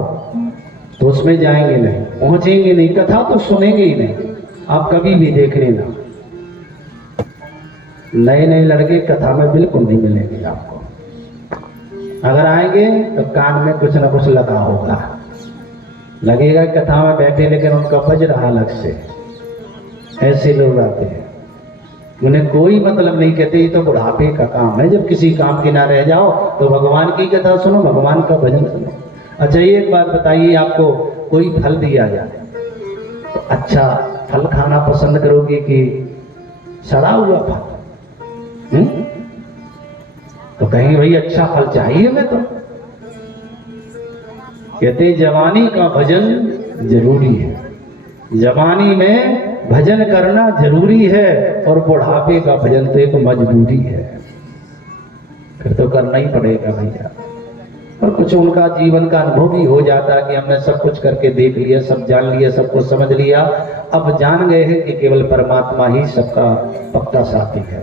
तो उसमें जाएंगे नहीं, पहुंचेंगे नहीं, कथा तो सुनेंगे ही नहीं। आप कभी भी देख लेना, नए नए लड़के कथा में बिल्कुल नहीं मिलेंगे आपको। अगर आएंगे तो कान में कुछ ना कुछ लगा होगा, लगेगा कथा में बैठे लेकिन उनका बज रहा अलग से। ऐसे लोग आते हैं, उन्हें कोई मतलब नहीं, कहते ये तो बुढ़ापे का काम है, जब किसी काम के ना रह जाओ तो भगवान की कथा सुनो, भगवान का भजन सुनो। अच्छा ये एक बात बताइए, आपको कोई फल दिया जाए तो अच्छा फल खाना पसंद करोगे कि सड़ा हुआ फल? तो कहेंगे भाई अच्छा फल चाहिए मैं तो। कहते जवानी का भजन जरूरी है, जवानी में भजन करना जरूरी है, और बुढ़ापे का भजन तो एक मजबूरी है, फिर तो करना ही पड़ेगा भैया। और कुछ उनका जीवन का अनुभव भी हो जाता है कि हमने सब कुछ करके देख लिया, सब जान लिया, सब कुछ समझ लिया, अब जान गए हैं कि केवल परमात्मा ही सबका पक्का साथी है।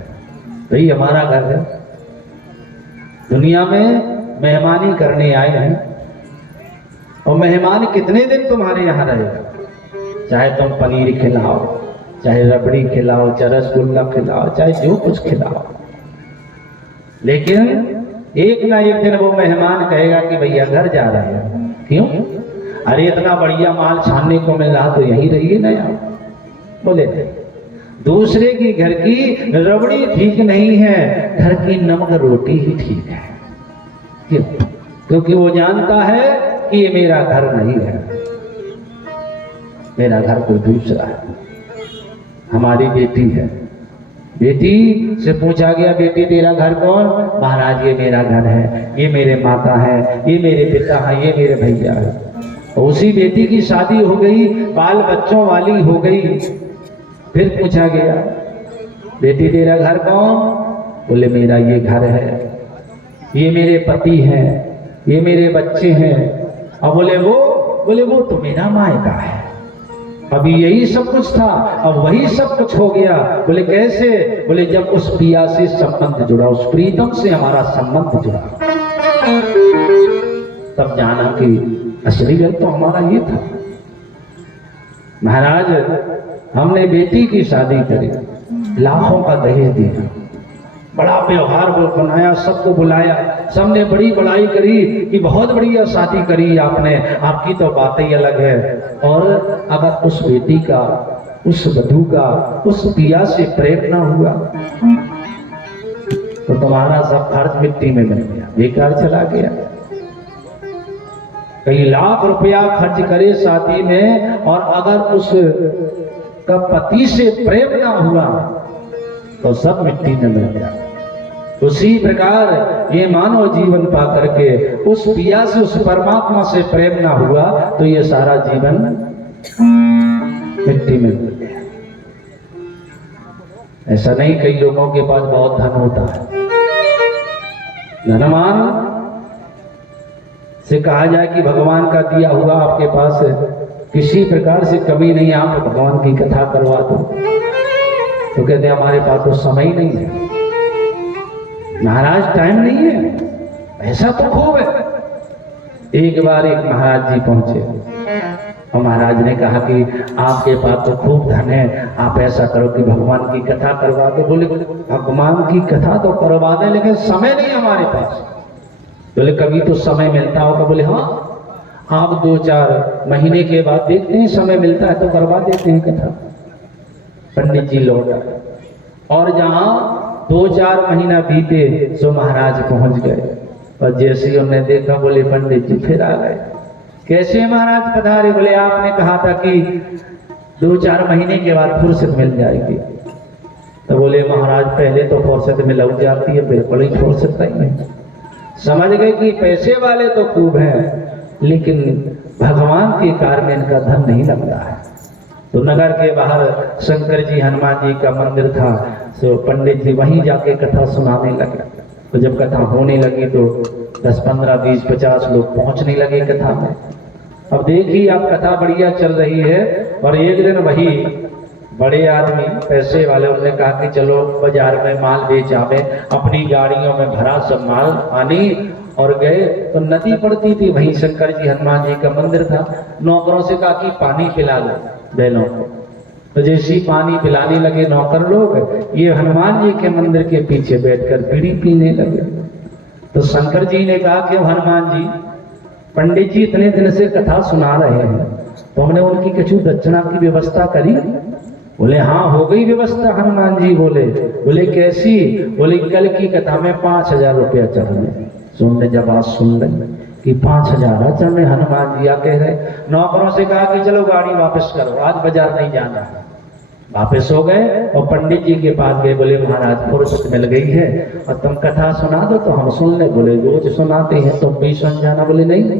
भाई हमारा घर है, दुनिया में मेहमानी करने आए हैं, और मेहमान कितने दिन तुम्हारे यहाँ रहेगा? चाहे तुम पनीर खिलाओ, चाहे रबड़ी खिलाओ, चाहे रसगुल्ला खिलाओ, चाहे जो कुछ खिलाओ, लेकिन एक ना एक दिन वो मेहमान कहेगा कि भैया घर जा रहे हैं। क्यों? अरे इतना बढ़िया माल छानने को मिल रहा तो यहीं रहिए ना यार। बोले नहीं, दूसरे की घर की रबड़ी ठीक नहीं है, घर की नमक रोटी ही ठीक है। क्यों? क्योंकि वो जानता है कि ये मेरा घर नहीं है, मेरा घर कोई दूसरा है, हमारी बेटी है। बेटी से पूछा गया बेटी तेरा घर कौन? महाराज ये मेरा घर है, ये मेरे माता है, ये मेरे पिता है, ये मेरे भैया है। उसी बेटी की शादी हो गई, बाल बच्चों वाली हो गई। फिर पूछा गया बेटी तेरा घर कौन? बोले मेरा ये घर है, ये मेरे पति हैं, ये मेरे बच्चे हैं। अब बोले वो तो मेरा मायका है। अभी यही सब कुछ था, अब वही सब कुछ हो गया। बोले कैसे? बोले जब उस पिया से संबंध जुड़ा, उस प्रीतम से हमारा संबंध जुड़ा, तब जाना कि असली घर तो हमारा ये था। महाराज हमने बेटी की शादी करी, लाखों का दहेज दिया, बड़ा व्यवहार बनाया, सबको बुलाया, सबने बड़ी बड़ाई करी कि बहुत बढ़िया शादी करी आपने, आपकी तो बात ही अलग है। और अगर उस बेटी का, उस वधू का, उस पिया से प्रेम ना हुआ तो तुम्हारा सब खर्च मिट्टी में बन गया, बेकार चला गया। कई लाख रुपया खर्च करे शादी में, और अगर उस का पति से प्रेम ना हुआ तो सब मिट्टी में मिल गया। उसी प्रकार ये मानव जीवन पा करके उस पिया से, उस परमात्मा से प्रेम ना हुआ तो ये सारा जीवन मिट्टी में मिल गया। ऐसा नहीं, कई लोगों के पास बहुत धन होता है, धनवान से कहा जाए कि भगवान का दिया हुआ आपके पास किसी प्रकार से कमी नहीं, आप भगवान की कथा करवा दो। तो कहते हैं हमारे पास तो समय ही नहीं है महाराज, टाइम नहीं है, ऐसा तो खूब है। एक बार एक महाराज जी पहुंचे और महाराज ने कहा कि आपके पास तो खूब धन है, आप ऐसा करो कि भगवान की कथा करवा दो। बोले भगवान की कथा तो करवा दें लेकिन समय नहीं हमारे पास। बोले कभी तो समय मिलता होगा। बोले हाँ, आप 2-4 महीने के बाद देखते हैं, समय मिलता है तो करवा देते हैं कथा। पंडित जी लौट आए और जहां 2-4 महीना बीते सो महाराज पहुंच गए और जैसे ही उन्होंने देखा बोले पंडित जी फिर आ गए। कैसे महाराज पधारे? बोले आपने कहा था कि 2-4 महीने के बाद फुर्सत मिल जाएगी। तो बोले महाराज पहले तो फुर्सत में लग जाती है, बिल्कुल ही फुर्सत नहीं है। समझ गए कि पैसे वाले तो खूब हैं लेकिन भगवान के कार्य में इनका धन नहीं लगता है। तो नगर के बाहर शंकर जी हनुमान जी का मंदिर था, तो पंडित जी वहीं जाके कथा सुनाने लगे। तो जब कथा होने लगी तो 10, 15, 20, 50 लोग पहुंचने लगे कथा में। अब देखिए आप कथा बढ़िया चल रही है और एक दिन वही बड़े आदमी पैसे वाले उन्होंने कहा कि चलो बाजार में माल बेच आवे। अपनी गाड़ियों में भरा सब माल आनी और गए। तो नदी पड़ती थी, वहीं शंकर जी हनुमान जी का मंदिर था। नौकरों से कहा कि पानी पिला लो बैलों को। तो जैसे ही पानी पिलाने लगे नौकर लोग, ये हनुमान जी के मंदिर के पीछे बैठकर बीड़ी पीने लगे। तो शंकर जी ने कहा कि हनुमान जी, पंडित जी इतने दिन से कथा सुना रहे हैं तो हमने उनकी कुछ दक्षिणा की व्यवस्था करी? बोले हाँ हो गई व्यवस्था हनुमान जी। बोले कैसी? बोले कल की कथा में 5,000 रुपया चढ़ने। सुनने जब आज सुन रहे कि 5,000 चढ़ने, हनुमान जी कह रहे। नौकरों से कहा कि चलो गाड़ी वापस करो, आज बाजार नहीं जाना। वापस हो गए और पंडित जी के पास गए। बोले महाराज फुर्सत मिल गई है और तुम कथा सुना दो तो हम सुन ले। बोले रोज सुनाते हैं, तुम भी सुन जाना। बोले नहीं,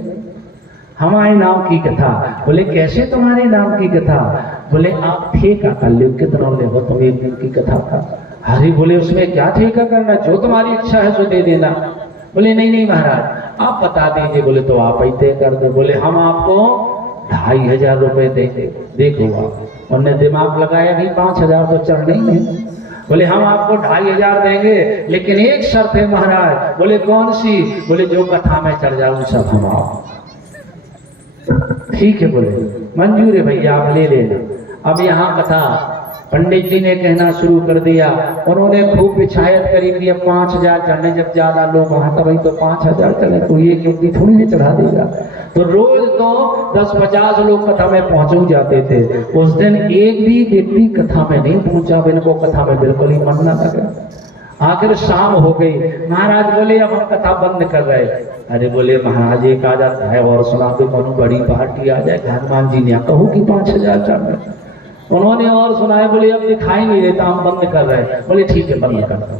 हमारे नाम की कथा। बोले कैसे तुम्हारे नाम की कथा? बोले आप ठेका कर लो, कितना ले हो तुम एक दिन की कथा का। अरे बोले उसमें क्या ठेका करना, जो तुम्हारी इच्छा है सो दे देना। बोले नहीं नहीं महाराज आप बता दीजिए। बोले तो आप ही तय कर दो। बोले हम आपको 2,500 रुपए देंगे। देखो आप, उन्होंने दिमाग लगाया कि 5,000 तो चढ़ नहीं है। बोले हम आपको 2,500 देंगे लेकिन एक शर्त है महाराज। बोले कौन सी? बोले जो कथा में चढ़ जाऊं सब हम आओ। ठीक है बोले मंजूर है भैया, आप ले लेना। अब यहाँ कथा पंडित जी ने कहना शुरू कर दिया। उन्होंने खूब पिछायत करी कि अब 5,000 चढ़ने, जब ज्यादा लोग वहां तो भाई तो 5,000 चढ़े तो ये क्योंकि थोड़ी नहीं चढ़ा देगा। तो रोज तो 10-50 लोग कथा में पहुंच जाते थे। उस दिन एक भी व्यक्ति कथा में नहीं पहुंचा, इनको कथा में बिल्कुल ही मन न लगा। आखिर शाम हो गई। महाराज बोले अब हम कथा बंद कर रहे। अरे बोले महाराज एक आ जाता है और सुना दो, कोनो बड़ी पार्टी आ जाए। हनुमान जी ने कहो कि 5,000 चढ़। उन्होंने और सुनाए। बोले अब दिखाई नहीं देता, हम बंद कर रहे। बोले ठीक है बंद कर दो।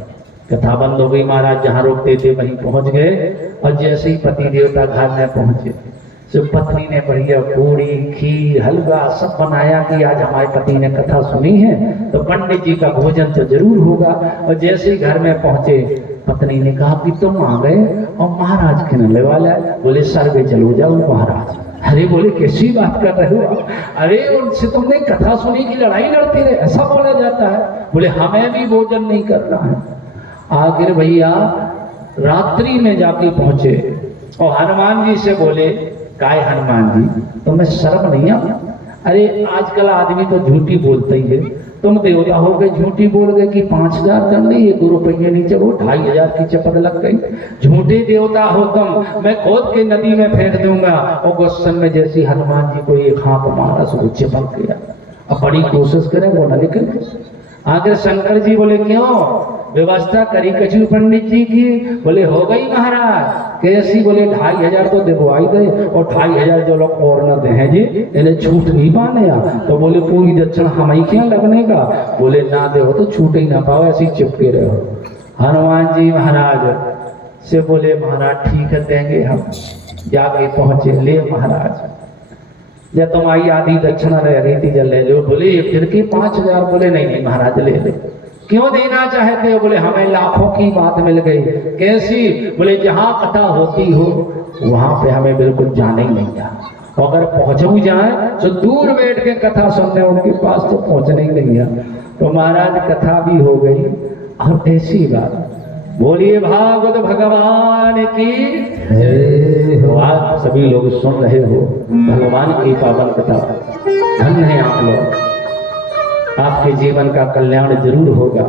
कथा बंद हो गई। महाराज जहाँ रोकते थे वहीं पहुंच गए और जैसे ही पति देवता घर में पहुंचे तो पत्नी ने बढ़िया पूरी खीर हलवा सब बनाया कि आज हमारे पति ने कथा सुनी है तो पंडित जी का भोजन तो जरूर होगा। और जैसे ही घर में पहुंचे पत्नी ने कहा कि तुम आ गए और महाराज खिलने वाला है। बोले सर्वे चलो जाओ महाराज। अरे बोले कैसी बात कर रहे हो? अरे उनसे तुमने कथा सुनी की लड़ाई लड़ते रहे, ऐसा बोला जाता है? बोले हमें भी भोजन नहीं करना है। आखिर भैया रात्रि में जाके पहुंचे और हनुमान जी से बोले काय हनुमान जी तुम्हें शर्म नहीं आता? अरे आजकल आदमी तो झूठी बोलते ही है, तुम देवता हो गए झूठी बोल गए कि 5,000 चढ़ नहीं, ये 2 रुपये नीचे वो 2,500 की चपत लग गई। झूठे देवता हो तुम, मैं खोद के नदी में फेंक दूंगा। और गुस्से में जैसी हनुमान जी को एक हाथ मारा सो चिपक गया। अब बड़ी कोशिश करें वो न निकल। आखिर शंकर जी बोले क्यों? व्यवस्था करी कछु पंडित जी की? बोले हो गई महाराज। कैसी? बोले 2,500 तो दिलवाई दे और 2,500 जो लोग और न दे हैं जी इन्हें छूट नहीं पाने। तो बोले पूरी दक्षिणा हम ही क्या लगने का? बोले ना दे हो तो छूट ही ना पाओ, ऐसे ही चिपके रहो। हनुमान जी महाराज से बोले महाराज ठीक है देंगे हम। जाके पहुंचे। ले महाराज जब तुम्हारी आधी दक्षिणा रह गई थी जल ले लो। बोले फिर की 5,000? बोले नहीं नहीं महाराज ले ले। क्यों देना चाहते हो? बोले हमें लाखों की बात मिल गई। कैसी? बोले जहां कथा होती हो वहां पे हमें बिल्कुल जाने ही नहीं जाना, अगर पहुंच जाए तो दूर बैठ के कथा सुनने, उनके पास तो पहुंचने ही नहीं है। तो महाराज कथा भी हो गई और ऐसी बात। बोलिए भागवत भगवान की। तो आज सभी लोग सुन रहे हो भगवान की पावन कथा। धन्य है आप लोग, आपके जीवन का कल्याण जरूर होगा,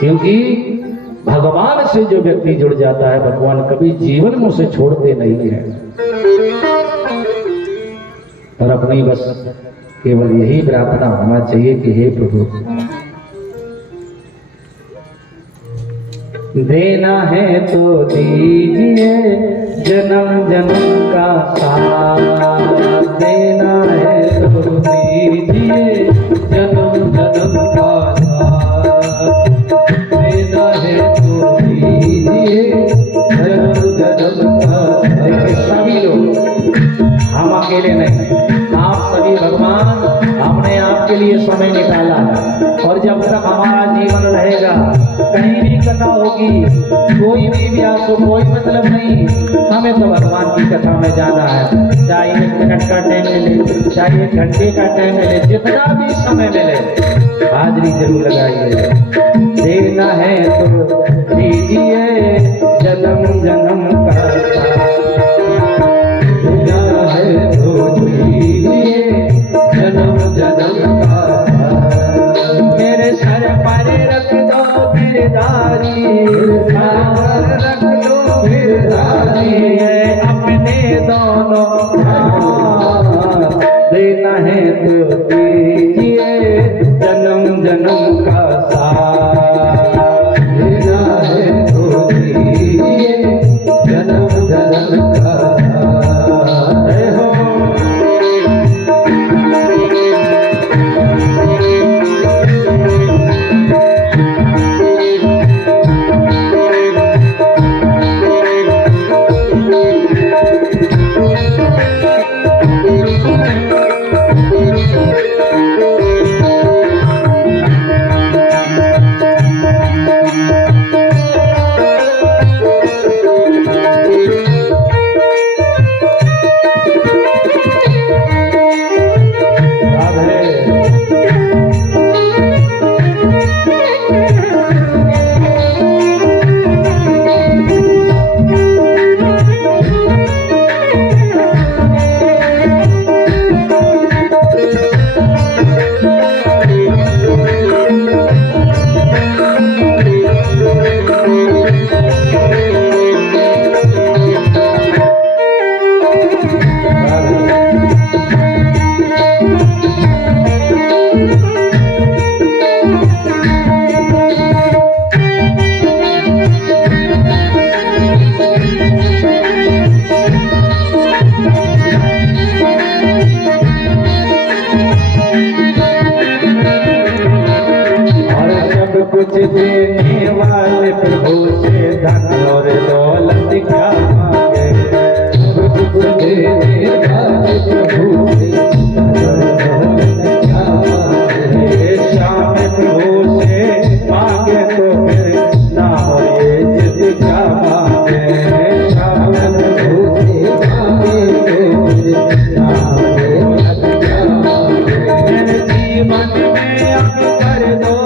क्योंकि भगवान से जो व्यक्ति जुड़ जाता है भगवान कभी जीवन में उसे छोड़ते नहीं है। और अपनी बस केवल यही प्रार्थना होना चाहिए कि हे प्रभु, देना है तो दीजिए जन्म जन्म का साथ, देना है तो दीजिए जन्म जन्म का साथ, देना है तो दीजिए जन्म जन्म का साथ। देखिए सभी लोग, हम अकेले नहीं, आप सभी भगवान हमने आपके लिए समय निकाला है। और जब तक हमारा जीवन रहेगा, कहीं भी कथा होगी, कोई भी व्यास हो, कोई मतलब नहीं, हमें तो भगवान की कथा में जाना है। चाहे 1 मिनट का टाइम मिले, चाहे 1 घंटे का टाइम मिले, जितना भी समय मिले हाजिरी जरूर लगाइए। देना है तो दीजिए जन्म जन्म का साथ, देना है तो दीजिए जन्म जन्म का साथ। मेरे सर पर रख दो गिरधारी, रख दो गिरधारी है अपने दोनों हाथ, देना है तो दीजिए जन्म जन्म का साथ, देना है तो दीजिए जन्म जन्म का साथ। जय हो। कुछ देने वाले प्रभु से धन और दौलत क्या मांगे, कुछ देने वाले प्रभु से धन और दौलत क्या मांगे। श्याम प्रभु से मांगे तो फिर नाम और इज्जत क्या मांगे, श्याम प्रभु से मांगे तो फिर नाम और इज्जत क्या मांगे। मेरे जीवन में अब कर दो,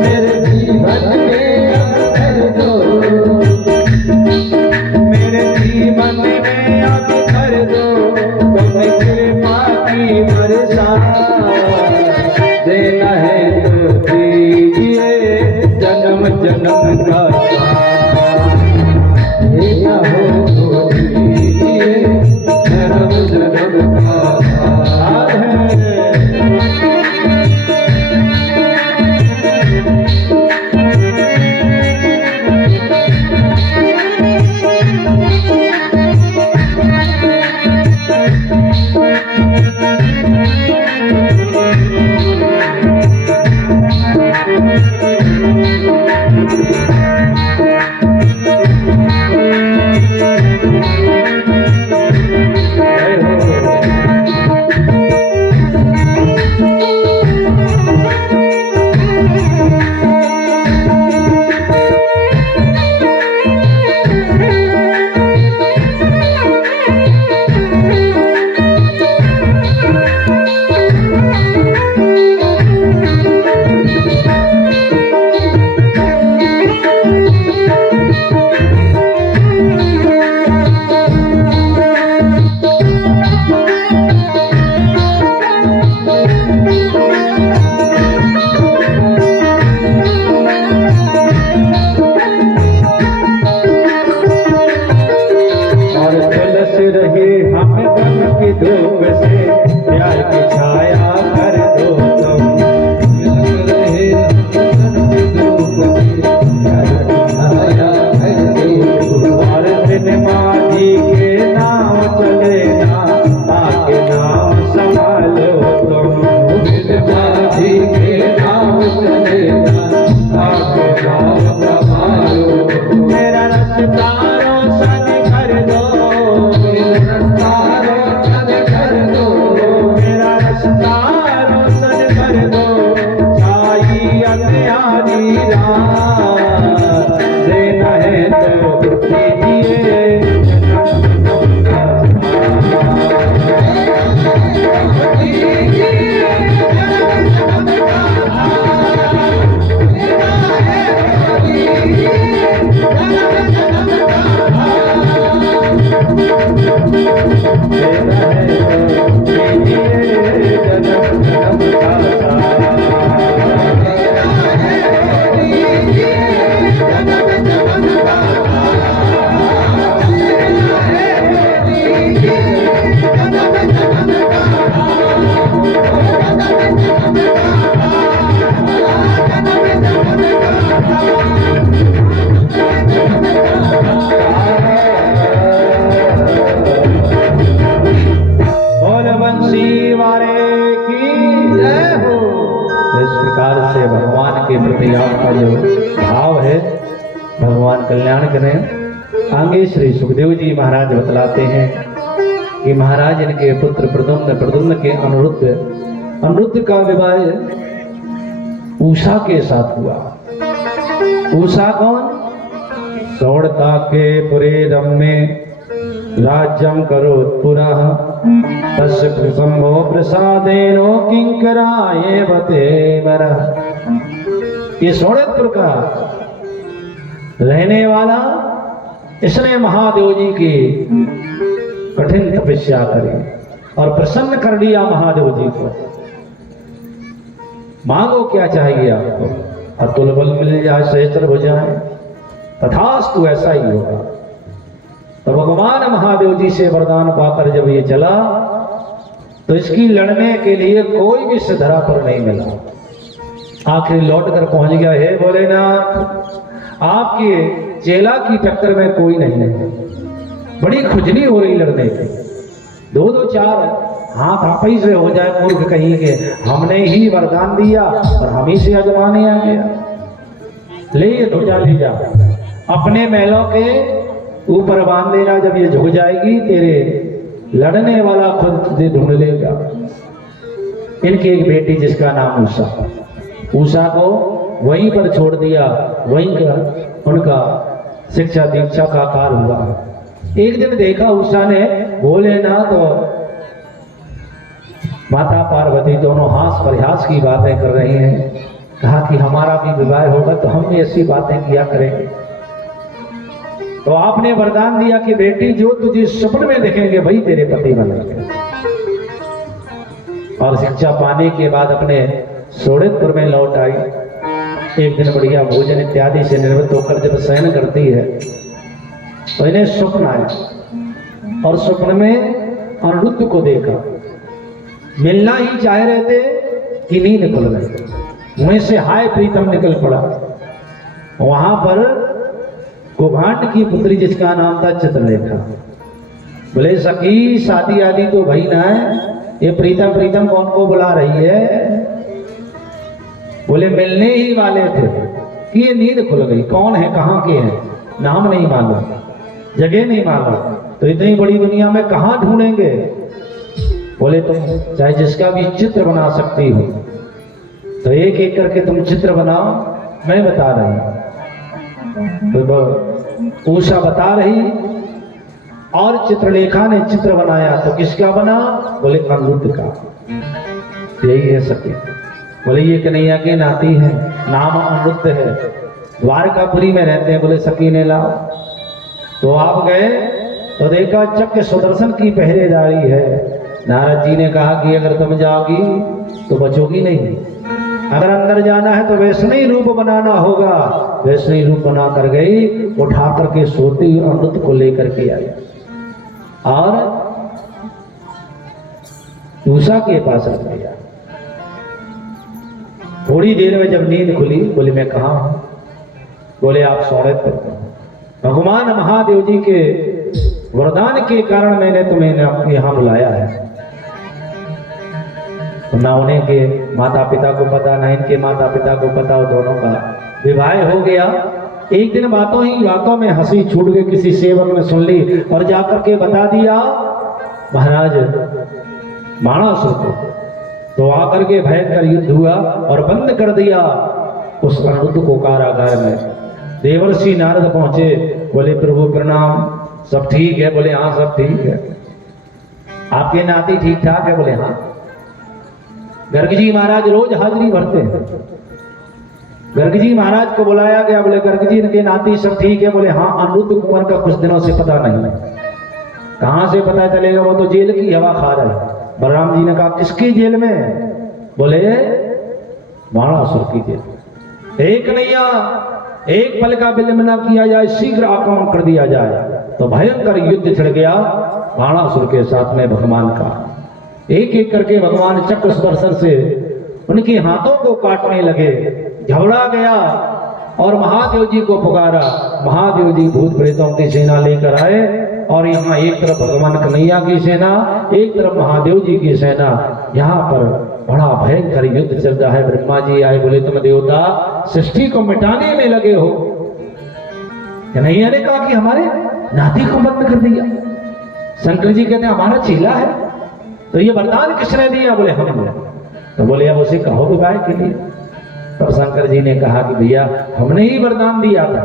मेरे जीवन में अब कर दो, मेरे जीवन में अब कर दो, तुम कृपा की बरसात, देना है तो दीजिए जन्म जन्म का साथ, देना हो तो दीजिए जन्म जन्म का साथ है। देना है तो दीजिए। से भगवान के प्रति आपका जो भाव है, भगवान कल्याण करें। आगे श्री सुखदेव जी महाराज बतलाते हैं कि महाराज इनके पुत्र प्रद्युम्न के अनिरुद्ध का विवाह उषा के साथ हुआ। उषा कौन? सौड़ता के पुरे रम्य राज्यम करो पुनः तस्य संभो प्रसादेनो किंकराये बते मरा। ये सौड़पुर का रहने वाला, इसने महादेव जी की कठिन तपस्या करी और प्रसन्न कर दिया महादेव जी को। मांगो क्या चाहिए आपको, अतुल बल मिल जाए, सहस्त्र हो जाए, तथास्तु ऐसा ही होगा। तो भगवान महादेव जी से वरदान पाकर जब ये चला तो इसकी लड़ने के लिए कोई भी धरा पर नहीं मिला। आखिर लौट कर पहुंच गया, हे भोलेनाथ आपके चेला की टक्कर में कोई नहीं है। बड़ी खुजली हो रही लड़ने की, दो चार हाथ आप ही से हो जाए, मूर्ख कहीं के हमने ही वरदान दिया और हम ही से अजमाने आ गया। ले ये ध्वजा ले जा, अपने महलों के ऊपर बांध देना। जब ये झुक जाएगी तेरे लड़ने वाला खुद तुझे ढूंढ लेगा। इनकी एक बेटी जिसका नाम उषा को वहीं पर छोड़ दिया, वहीं का उनका शिक्षा दीक्षा का काल हुआ। एक दिन देखा उषा ने भोलेनाथ और माता पार्वती दोनों हास परिहास की बातें कर रही हैं। कहा कि हमारा भी विवाह होगा तो हम भी ऐसी बातें किया करेंगे। तो आपने वरदान दिया कि बेटी जो तुझे सपने में देखेंगे वही तेरे पति बनेंगे। और शिक्षा पाने के बाद अपने सोड़ेपुर में लौट आई। एक दिन बढ़िया भोजन इत्यादि से निर्मित होकर जब शयन करती है तो इन्हें स्वप्न आया और स्वप्न में अनिरुद्ध को देखा। मिलना ही चाह रहे थे कि नींद खुल गई, मुंह से हाय प्रीतम निकल पड़ा। वहां पर कुभांड की पुत्री जिसका नाम था चित्रलेखा। बोले सखी शादी आदि तो भाई ना है, ये प्रीतम प्रीतम कौन को बुला रही है? बोले मिलने ही वाले थे कि ये नींद खुल गई। कौन है, कहाँ के हैं, नाम नहीं मालूम, जगह नहीं मालूम, तो इतनी बड़ी दुनिया में कहाँ ढूंढेंगे? बोले तुम चाहे जिसका भी चित्र बना सकती हो तो एक एक करके तुम चित्र बनाओ, मैं बता रही हूं। तो उषा बता रही और चित्रलेखा ने चित्र बनाया। तो किसका बना? बोले अनिरुद्ध का। यही है सके। बोले ये कन्हैया के नाती है, नाम अनिरुद्ध है, द्वारकापुरी में रहते हैं। बोले सकी ने लाओ। तो आप गए तो देखा चक्र सुदर्शन की पहरेदारी है। नारद जी ने कहा कि अगर तुम जाओगी तो बचोगी नहीं, अगर अंदर जाना है तो वैष्णवी रूप बनाना होगा। वैष्णवी रूप बना कर गई, उठा करके सोती अमृत को लेकर के आई और उषा के पास रख दिया। थोड़ी देर में जब नींद खुली, बोले मैं कहाँ हूं? बोले आप सोने पर। भगवान महादेव जी के वरदान के कारण मैंने तुम्हें यहां बुलाया है। तो ना उन्हें के माता पिता को पता, ना इनके माता पिता को पता, और दोनों का विवाह हो गया। एक दिन बातों में हंसी छूट गई, किसी सेवक ने सुन ली और जाकर के बता दिया महाराज बाणासुर को। तो आकर के भयंकर युद्ध हुआ और बंद कर दिया उस अनिरुद्ध को कारागार में। देवर्षि नारद पहुंचे, बोले प्रभु प्रणाम, सब ठीक है? बोले हाँ सब ठीक है। आपके नाती ठीक ठाक है? बोले हाँ। गर्ग जी महाराज रोज हाजिरी भरते हैं। गर्ग जी महाराज को बुलाया गया, बोले गर्ग जी के नाती सब ठीक है? बोले हाँ। अनिरुद्ध कुंवर का कुछ दिनों से पता नहीं। कहां से पता चलेगा? वो तो जेल की हवा खा रहा है। बलराम जी ने कहा किसकी जेल में? बोले बाणासुर की जेल। एक नैया, एक पल का विलंब न किया जाए, शीघ्र आक्रमण कर दिया जाए। तो भयंकर युद्ध छिड़ गया बाणासुर के साथ में भगवान का। एक एक करके भगवान चक्र सुदर्शन से उनके हाथों को काटने लगे। घबरा गया और महादेव जी को पुकारा। महादेव जी भूत प्रेतों की सेना लेकर आए और यहाँ एक तरफ भगवान कन्हैया की सेना, एक तरफ महादेव जी की सेना। यहाँ पर बड़ा भयंकर युद्ध चल रहा है। ब्रह्मा जी आए, बोले तुम देवता सृष्टि को मिटाने में लगे हो। कन्हैया ने कहा कि हमारे नाती को बंद कर दिया। शंकर जी कहते हैं हमारा चेला है, तो ये वरदान किसने दिया? बोले हमने। तो बोले अब उसे कहो विवाह के लिए। तब शंकर जी ने कहा कि भैया हमने ही वरदान दिया था,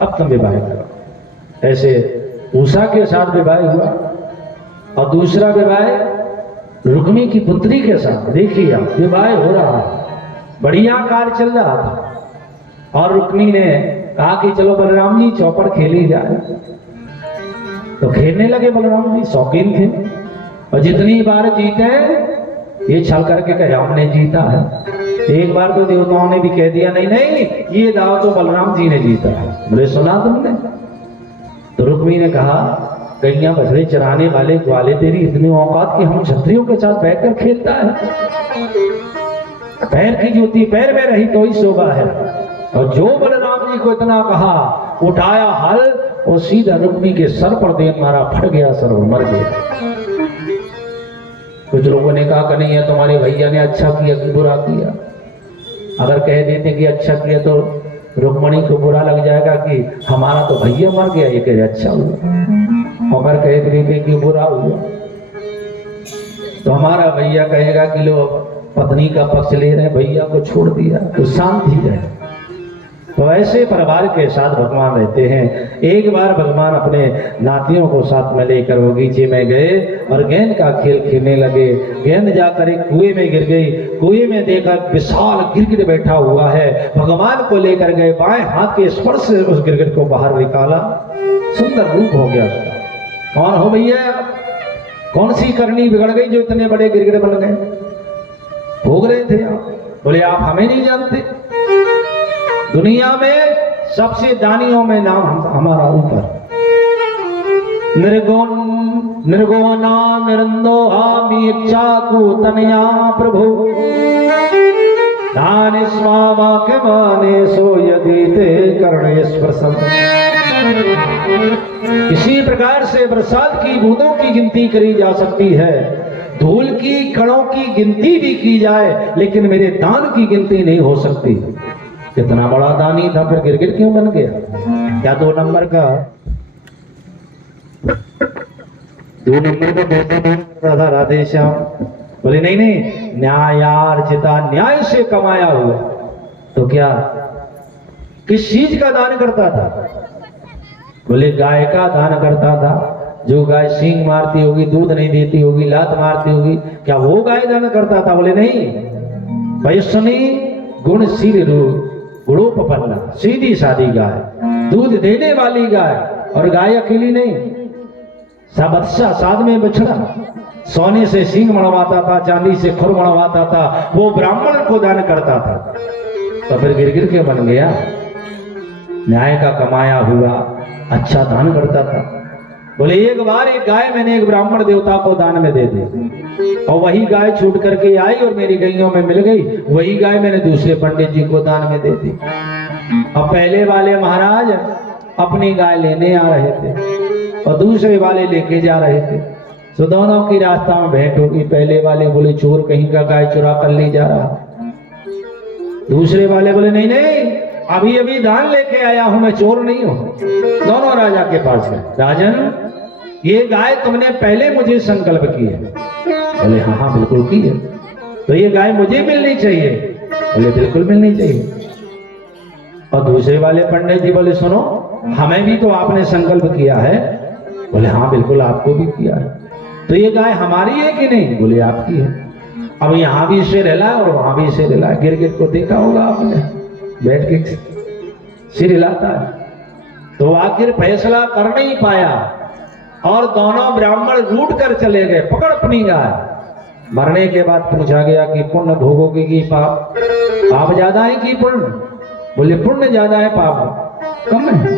अब तुम विवाह करो। ऐसे उषा के साथ विवाह हुआ और दूसरा विवाह रुक्मी की पुत्री के साथ। देखिए आप, विवाह हो रहा है, बढ़िया कार्य चल रहा था और रुक्मी ने कहा कि चलो बलराम जी चौपड़ खेली जाए। तो खेलने लगे। बलराम जी शौकीन थे और जितनी बार जीते ये छल करके कहे हमने जीता है। एक बार तो देवताओं ने भी कह दिया नहीं नहीं ये दाव तो बलराम जी ने जीता है। बोले सुना तुमने? तो रुक्मी ने कहा गैया बछड़े चराने वाले ग्वाले तेरी इतनी औकात कि हम क्षत्रियों के साथ बैठकर खेलता है। पैर की जूती पैर में रही तो ही शोभा है। और जो बलराम जी को इतना कहा, उठाया हल और सीधा रुक्मी के सर पर दे मारा, फट गया सर और मर गया। कुछ लोगों ने कहा कन्हैया तुम्हारे भैया ने अच्छा किया कि बुरा किया? अगर कह देते कि अच्छा किया तो रुक्मणी को बुरा लग जाएगा कि हमारा तो भैया मर गया, ये कहे अच्छा हुआ। अगर कह देते कि बुरा हुआ तो हमारा भैया कहेगा कि लोग पत्नी का पक्ष ले रहे, भैया को छोड़ दिया, तो शांति रहे। तो ऐसे परिवार के साथ भगवान रहते हैं। एक बार भगवान अपने नातियों को साथ में लेकर बगीचे में गए और गेंद का खेल खेलने लगे। गेंद जाकर एक कुएं में गिर गई। कुएं में देखा विशाल गिरगिट बैठा हुआ है। भगवान को लेकर गए, बाएं हाथ के स्पर्श से उस गिरगिट को बाहर निकाला। सुंदर रूप हो गया उसका। कौन हो भैया? कौन सी करनी बिगड़ गई जो इतने बड़े गिरगिट बन गए? भोग रहे थे आप। बोले आप हमें नहीं जानते? दुनिया में सबसे दानियों में नाम हमारा ऊपर। निर्गुण निर्गुणा निरंदोहामि इच्छाकु तनया प्रभु दान स्वामाके माने सो यदि ते करणे स्पर्शम। इसी प्रकार से बरसात की बूंदों की गिनती करी जा सकती है, धूल की कणों की गिनती भी की जाए, लेकिन मेरे दान की गिनती नहीं हो सकती। कितना बड़ा दानी था, फिर गिरगिट क्यों बन गया? क्या 2 नंबर का 2 नंबर का बेटा था राधे श्याम? बोले नहीं नहीं, न्यायार्जिता न्याय से कमाया हुआ। तो क्या किस चीज का दान करता था? बोले गाय का दान करता था। जो गाय सींग मारती होगी, दूध नहीं देती होगी, लात मारती होगी, क्या वो गाय दान करता था? बोले नहीं, वैष्णवी गुणशील रूप गुणोपपन्ना, सीधी सादी गाय, दूध देने वाली गाय। और गाय अकेली नहीं, सब अच्छा साध में बछड़ा, सोने से सींग मणवाता था, चांदी से खुर मणवाता था, वो ब्राह्मण को दान करता था। तो फिर गिरगिर के बन गया? न्याय का कमाया हुआ अच्छा दान करता था। बोले एक बार एक गाय मैंने एक ब्राह्मण देवता को दान में दे दी और वही गाय छूट करके आई और मेरी गैयों में मिल गई। वही गाय मैंने दूसरे पंडित जी को दान में दे दी। अब पहले वाले महाराज अपनी गाय लेने आ रहे थे और दूसरे वाले लेके जा रहे थे। तो दोनों की रास्ता में भेंट होगी। पहले वाले बोले चोर कहीं का गाय चुरा कर ले जा रहा। दूसरे वाले बोले नहीं नहीं, अभी अभी दान लेके आया हूं, मैं चोर नहीं हूं। दोनों राजा के पास गए। राजन, ये गाय तुमने पहले मुझे संकल्प की है? बोले हाँ हाँ बिल्कुल की है। तो ये गाय मुझे मिलनी चाहिए? बोले बिल्कुल मिलनी चाहिए। और दूसरे वाले पंडित जी बोले सुनो, हमें भी तो आपने संकल्प किया है। बोले हाँ बिल्कुल आपको भी किया है। तो ये गाय हमारी है कि नहीं? बोले आपकी है। अब यहाँ भी सिर हिला और वहां भी सिर हिला। गिरगिट को देखा होगा आपने, बैठ के सिर हिलाता है। तो आखिर फैसला कर नहीं पाया और दोनों ब्राह्मण रूठ कर चले गए, पकड़ अपनी गाय। मरने के बाद पूछा गया कि पुण्य भोगोगे कि पाप? पाप ज्यादा है कि पुण्य? बोले पुण्य ज्यादा है, पाप कम है।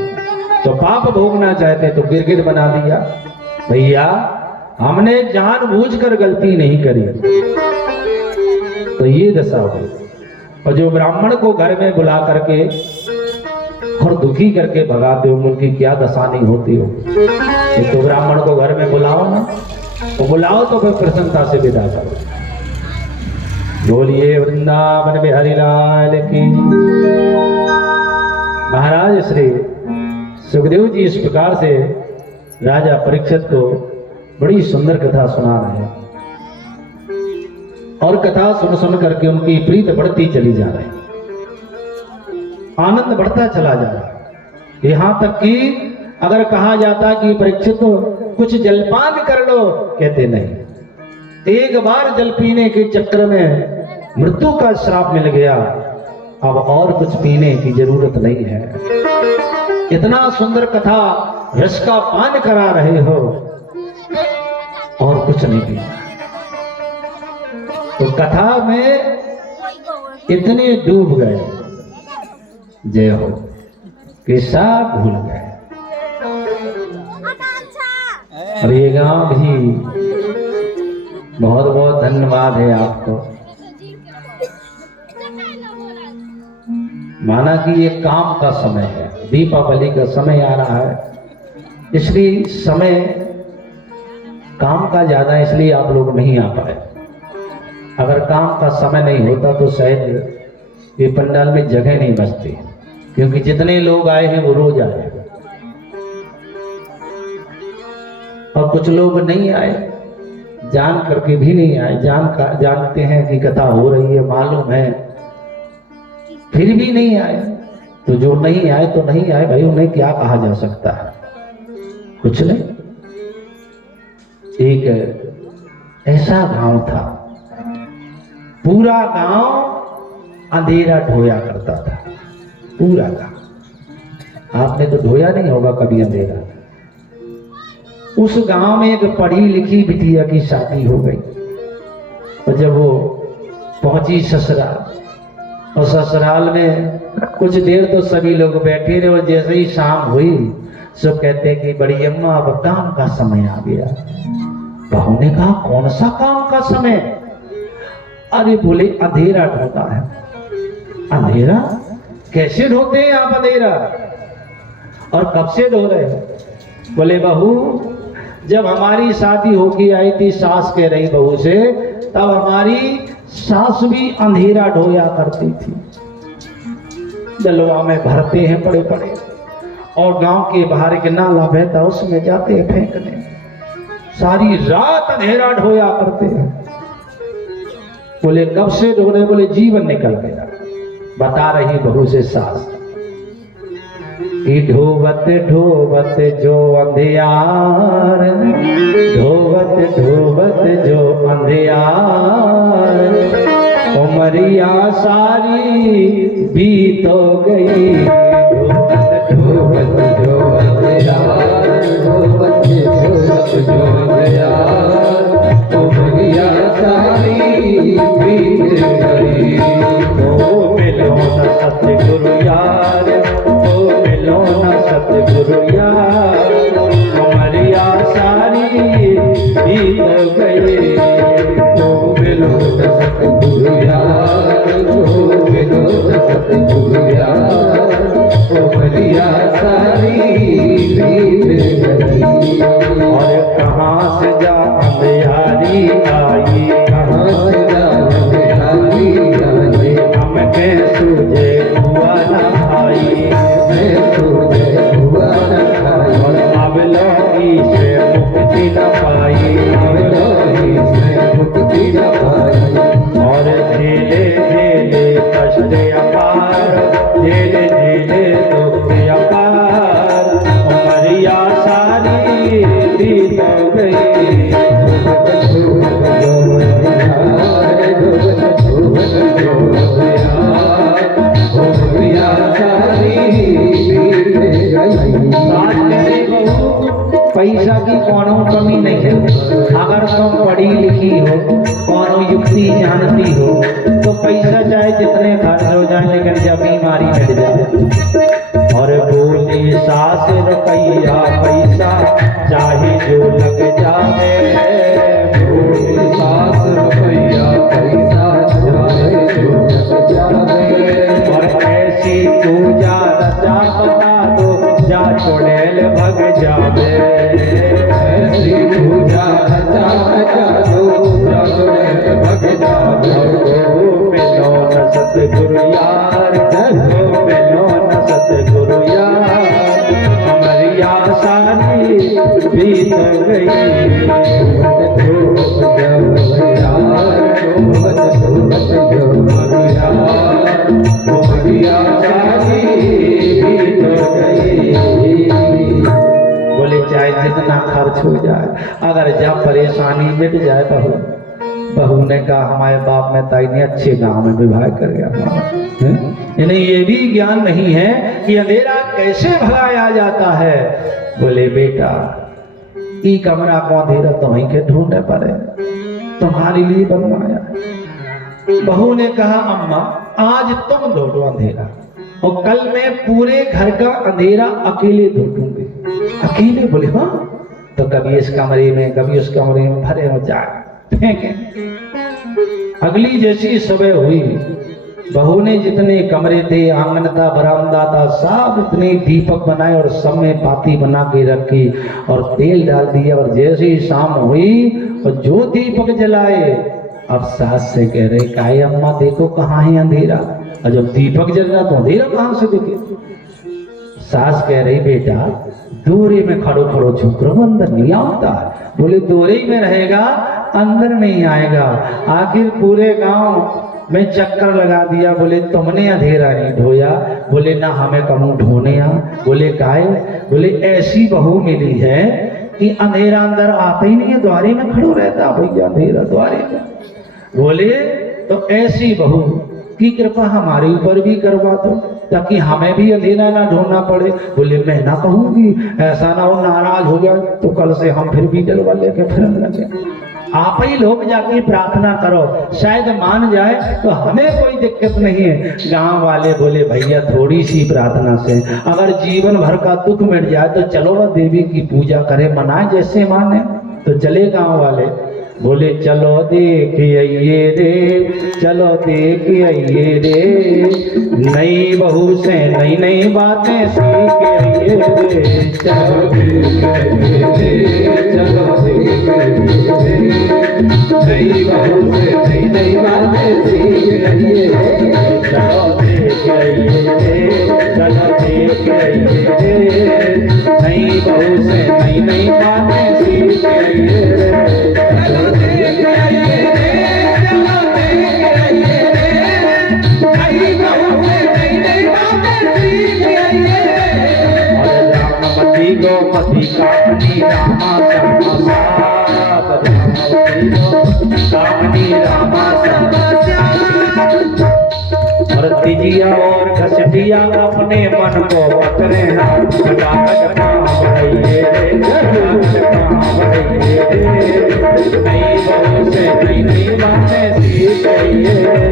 तो पाप भोगना चाहते तो गिरगिट बना दिया। भैया हमने जानबूझकर गलती नहीं करी, तो ये दशा हुई। और जो ब्राह्मण को घर में बुला करके और दुखी करके भगाते हो, उनकी क्या दशा नहीं होती हो। एक तो ब्राह्मण को घर में बुलाओ ना, तो बुलाओ तो फिर प्रसन्नता से विदा करो। बोलिए वृंदावन बिहारी लाल की। महाराज श्री सुखदेव जी इस प्रकार से राजा परीक्षित को बड़ी सुंदर कथा सुना रहे हैं और कथा सुन सुन करके उनकी प्रीत बढ़ती चली जा रही, आनंद बढ़ता चला जा रहा। यहां तक कि अगर कहा जाता कि परीक्षित तो कुछ जलपान कर लो, कहते नहीं। एक बार जल पीने के चक्कर में मृत्यु का श्राप मिल गया, अब और कुछ पीने की जरूरत नहीं है। इतना सुंदर कथा रस का पान करा रहे हो और कुछ नहीं पीना। तो कथा में इतने डूब गए, जय हो, कि सब भूल गए। और ये गांव भी बहुत बहुत धन्यवाद है आपको। माना कि ये काम का समय है, दीपावली का समय आ रहा है, इसलिए समय काम का ज्यादा, इसलिए आप लोग नहीं आ पाए। अगर काम का समय नहीं होता तो शायद ये पंडाल में जगह नहीं बचती, क्योंकि जितने लोग आए हैं वो रोज आए और कुछ लोग नहीं आए, जान करके भी नहीं आए। जानते हैं कि कथा हो रही है, मालूम है, फिर भी नहीं आए। तो जो नहीं आए तो नहीं आए भाई, उन्हें क्या कहा जा सकता है? कुछ नहीं। एक ऐसा गांव था, पूरा गांव अंधेरा ढोया करता था, पूरा गांव। आपने तो ढोया नहीं होगा कभी अंधेरा। उस गांव में एक पढ़ी लिखी बिटिया की शादी हो गई, और जब वो पहुंची ससुराल, और ससुराल में कुछ देर तो सभी लोग बैठे रहे, और जैसे ही शाम हुई सब कहते कि बड़ी अम्मा अब काम का समय आ गया। बहू ने कहा कौन सा काम का समय? अरे बोले अंधेरा ढोता है। अंधेरा कैसे ढोते हैं आप अंधेरा, और कब से ढो रहे हो? बोले बहू जब हमारी शादी होके आई थी, सास कह रही बहू से, तब हमारी सास भी अंधेरा ढोया करती थी। जलवा में भरते हैं बड़े बड़े, और गांव के बाहर के नाला बहता उसमें जाते हैं फेंकने। सारी रात अंधेरा ढोया करते हैं। बोले कब से ढो रहे? बोले जीवन निकल गया। बता रही बहू से सास कि ढोवत ढोवत जो अंधियार, ढोवत ढोवत जो अंधियार, उमरिया सारी बीत हो गई। ढोवत ढोवत जो अंधियार, ढोवत ढोवत जो अंधियार, उमरिया सारी बीत गई। ओ मिलो न सतगुरु यार, मिलो न सतगुरु यार, उमरिया सारी बीत गई। ओ मिलो न सतगुरु यार, ओ मिलो न सतगुरु यार, उमरिया सारी बीत गई। और कहाँ से जा अंधियारी आई, कहाँ से जा अंधियारी आई, हमके सूझे हुआ न आई, अब लोगी से मुक्ति न पाई, अब लोगी से मुक्ति न पाई। और झेले झेले कष्ट अपार, झेले झेले पैसा की कोनो कमी नहीं है। अगर तुम पढ़ी लिखी हो, कोनो युक्ति जानती हो, तो पैसा चाहे जितने खर्च हो जाए, लेकिन जब बीमारी मिट जाए। और बोले सास रुपया पैसा चाहे जो लग जावे, बोले सास रुपया पैसा चाहे जो लग जावे। और ऐसी पूजा रचा बता दो जा चुड़ैल भग जावे, ऐसी पूजा रचा बता दो जा चुड़ैल भग जावे। ओ मिलो न सतगुरु यार, ओ मिलो न सतगुरु यार, हमारी आसानी बीत गई। बोले चाहे जितना खर्च हो जाए, अगर जब परेशानी मिट जाए। बहू ने कहा हमारे बाप में ताई ने अच्छे गांव में विवाह कर गया। इन्हें ये भी ज्ञान नहीं है कि अंधेरा कैसे भगाया जाता है। बोले बेटा ई कमरा को अंधेरा तुम्हें के ढूंढे पड़े, तुम्हारे लिए बनवाया। बहू ने कहा अम्मा आज तुम ढूंढो अंधेरा, और कल मैं पूरे घर का अंधेरा अकेले ढूंढूंगी। अकेले? बोले हाँ। तो कभी इस कमरे में कभी उस कमरे में भरे हो जाए फेंके। अगली जैसी सुबह हुई, बहू ने जितने कमरे थे, आंगन था, बरामदा था, सब इतने दीपक बनाए और सब में बाती बना के रखी और तेल डाल दिया। और जैसे ही शाम हुई और जो दीपक जलाए, अब सास से कह रहे काहे अम्मा देखो कहाँ है अंधेरा, और जब दीपक जल रहा तो अंधेरा कहाँ से दिखे। सास कह रही बेटा दोरे में खड़ो खड़ो छुप रहो, अंदर नहीं आता। बोले दोरे में रहेगा अंदर नहीं आएगा। आखिर पूरे गांव में चक्कर लगा दिया। बोले तुमने अंधेरा नहीं ढोया? बोले ना हमें कहूँ ढोने आ। बोले काहे? बोले ऐसी बहू मिली है कि अंधेरा अंदर आता ही नहीं है, द्वारे में खड़ो रहता भैया अंधेरा द्वारे में। बोले तो ऐसी बहू की कृपा हमारे ऊपर भी करवा दो ताकि हमें भी अंधेरा ना ढूंढना पड़े। बोले मैं ना कहूंगी, ऐसा ना हो नाराज हो गया तो कल से हम फिर भी डलवा लेके फिरने लगे। आप ही लोग जाके प्रार्थना करो, शायद मान जाए तो हमें कोई दिक्कत नहीं है। गांव वाले बोले भैया थोड़ी सी प्रार्थना से अगर जीवन भर का दुख मिट जाए तो चलो वह देवी की पूजा करे, मनाए जैसे माने। तो चले गांव वाले। बोले चलो देख आइए रे, चलो देख आइए रे, नई बहू से नई नई बातें सीख आइए रे। चलो देख आइए रे, चलो देख आइए रे, नई बहू से नई नई बातें सीख आइए रे। चलो देख आइए रे, चलो देख आइए रे, नई बहू से नई नई बातें सीख आइए रे। गोमती कामनी रामा श्यामा कामनी रामा श्यामा। और तिजिया और घसटिया अपने मन को पकड़े हैं, कागज कहाँ बढ़ाइए रे, कागज कहाँ बढ़ाइए रे, नई बहू से नई नई बातें सीख आइए रे।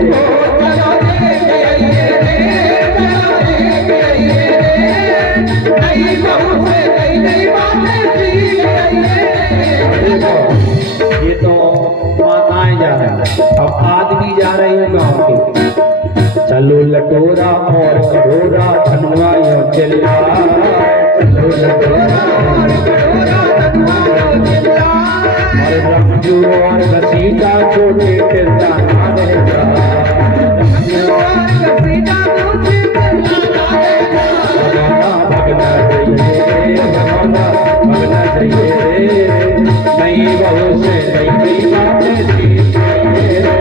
ये तो माताएं जा रही हैं, अब आदमी जा रही है गाँव के। चलो लटोरा और कटोरा धनवा यो चिल्ला, चलो लटोरा और कटोरा धनवा यो चिल्ला, और रंजू और घसीटा छोटे चिल्ला ना रहेगा, रंजू और घसीटा छोटे चिल्ला ना रहेगा। भगना चाहिए भगना चाहिए, नई बहू से नई नई बातें सीख आइए रे।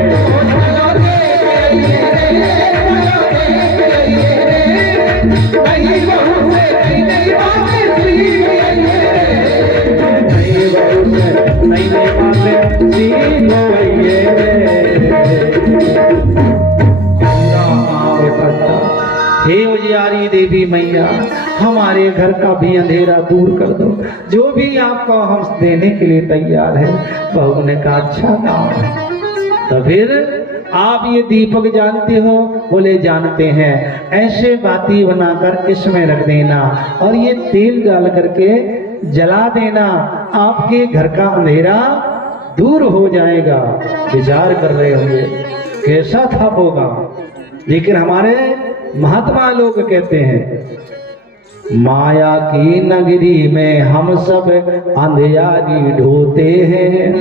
नई बहू से नई नई बातें सीख आइए रे, नई बहू से नई नई बातें सीख आइए रे। हे उजियारी देवी मैया, हमारे घर का भी अंधेरा दूर कर दो, जो भी आपको हम देने के लिए तैयार है। बहू ने कहा अच्छा काम है। तो फिर आप ये दीपक जानते हो? बोले जानते हैं। ऐसे बाती बनाकर इसमें रख देना और ये तेल डाल करके जला देना, आपके घर का अंधेरा दूर हो जाएगा। विचार कर रहे होंगे कैसा था होगा, लेकिन हमारे महात्मा लोग कहते हैं माया की नगरी में हम सब अंधियारी ढोते हैं।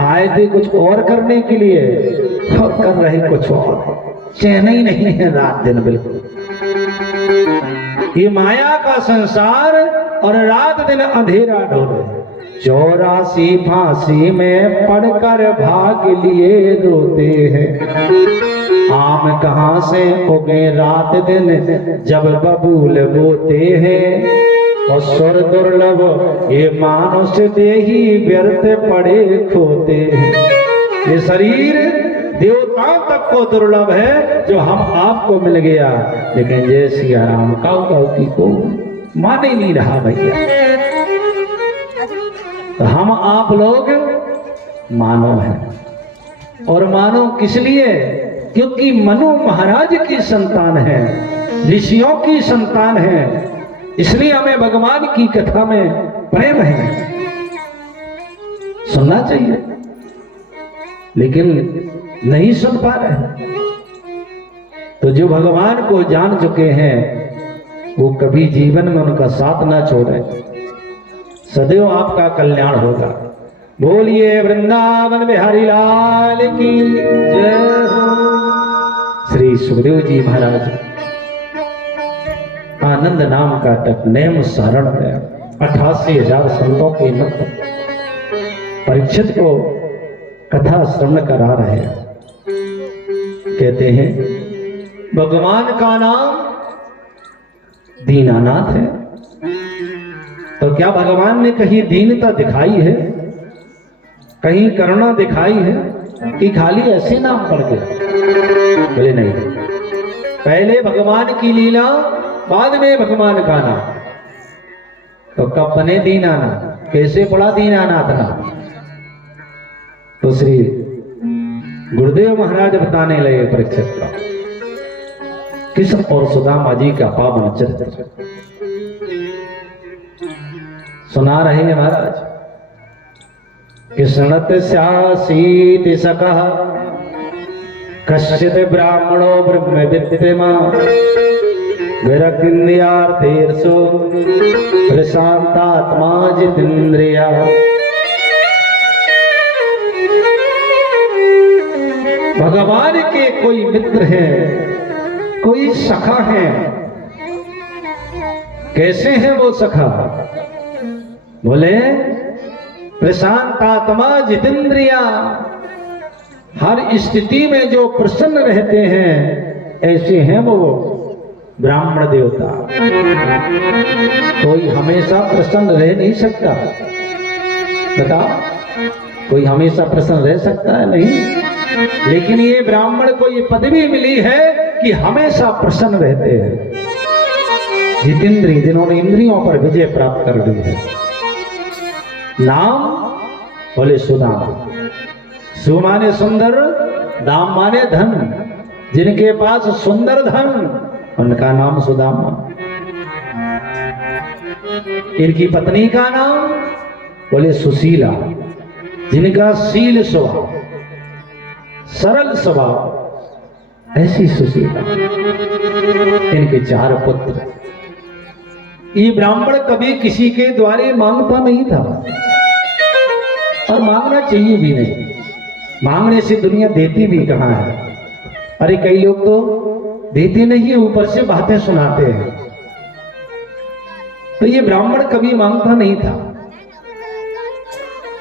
आए थे कुछ और करने के लिए और कर रहे कुछ और, चैन ही नहीं है रात दिन बिल्कुल। ये माया का संसार और रात दिन अंधेरा ढोले। 84 फांसी में पड़कर भाग लिए रोते हैं। आम कहाँ से उगे रात दिन जब बबूल बोते हैं। और सुर दुर्लभ ये मानुष देही व्यर्थ पड़े खोते हैं। ये शरीर देवताओं तक को दुर्लभ है जो हम आपको मिल गया, लेकिन जय सिया राम काऊ की को मान ही नहीं रहा भैया। तो हम आप लोग मानव हैं, और मानव किस लिए? क्योंकि मनु महाराज की संतान है, ऋषियों की संतान है, इसलिए हमें भगवान की कथा में प्रेम है, सुनना चाहिए, लेकिन नहीं सुन पा रहे। तो जो भगवान को जान चुके हैं वो कभी जीवन में उनका साथ ना छोड़े, सदैव आपका कल्याण होगा। बोलिए वृंदावन बिहारी लाल की जय हो। श्री सुखदेव जी महाराज आनंद नाम का टक नेम सारण है। 88,000 संतों के मत परीक्षित को कथा श्रवण करा रहे हैं। कहते हैं भगवान का नाम दीनानाथ है। तो क्या भगवान ने कहीं दीनता दिखाई है, कहीं करुणा दिखाई है, कि खाली ऐसे नाम पड़ गया? बोले नहीं, पहले भगवान की लीला, बाद में भगवान का नाम। तो कब बने दीनानाथ, कैसे पड़ा दीनानाथ नाम? तो श्री गुरुदेव महाराज बताने लगे परीक्षित का कृष्ण और सुदामा जी का पावन चरित्र सुना रहे हैं महाराज। कृष्णस्यासीति सकः कश्चित् ब्राह्मणो ब्रह्मविद्मा विरक्तिर्यार्थेषु प्रशांतात्मा जितेन्द्रिया। भगवान के कोई मित्र है, कोई सखा है। कैसे है वो सखा? बोले प्रशांत आत्मा जितेंद्रिया, हर स्थिति में जो प्रसन्न रहते हैं ऐसे हैं वो ब्राह्मण देवता। कोई हमेशा प्रसन्न रह नहीं सकता, बताओ, कोई हमेशा प्रसन्न रह सकता है? नहीं। लेकिन ये ब्राह्मण को ये पदवी मिली है कि हमेशा प्रसन्न रहते हैं। जितेंद्रिय, जिन्होंने इंद्रियों पर विजय प्राप्त कर ली है। नाम बोले सुदाम। सु माने सुंदर, दाम माने धन। जिनके पास सुंदर धन उनका नाम सुदामा। इनकी पत्नी का नाम बोले सुशीला। जिनका शील स्वभाव, सरल स्वभाव, ऐसी सुशीला। इनके 4 पुत्र। ये ब्राह्मण कभी किसी के द्वारे मांगता नहीं था और मांगना चाहिए भी नहीं। मांगने से दुनिया देती भी कहां है। अरे कई लोग तो देते नहीं है, ऊपर से बातें सुनाते हैं। तो ये ब्राह्मण कभी मांगता नहीं था।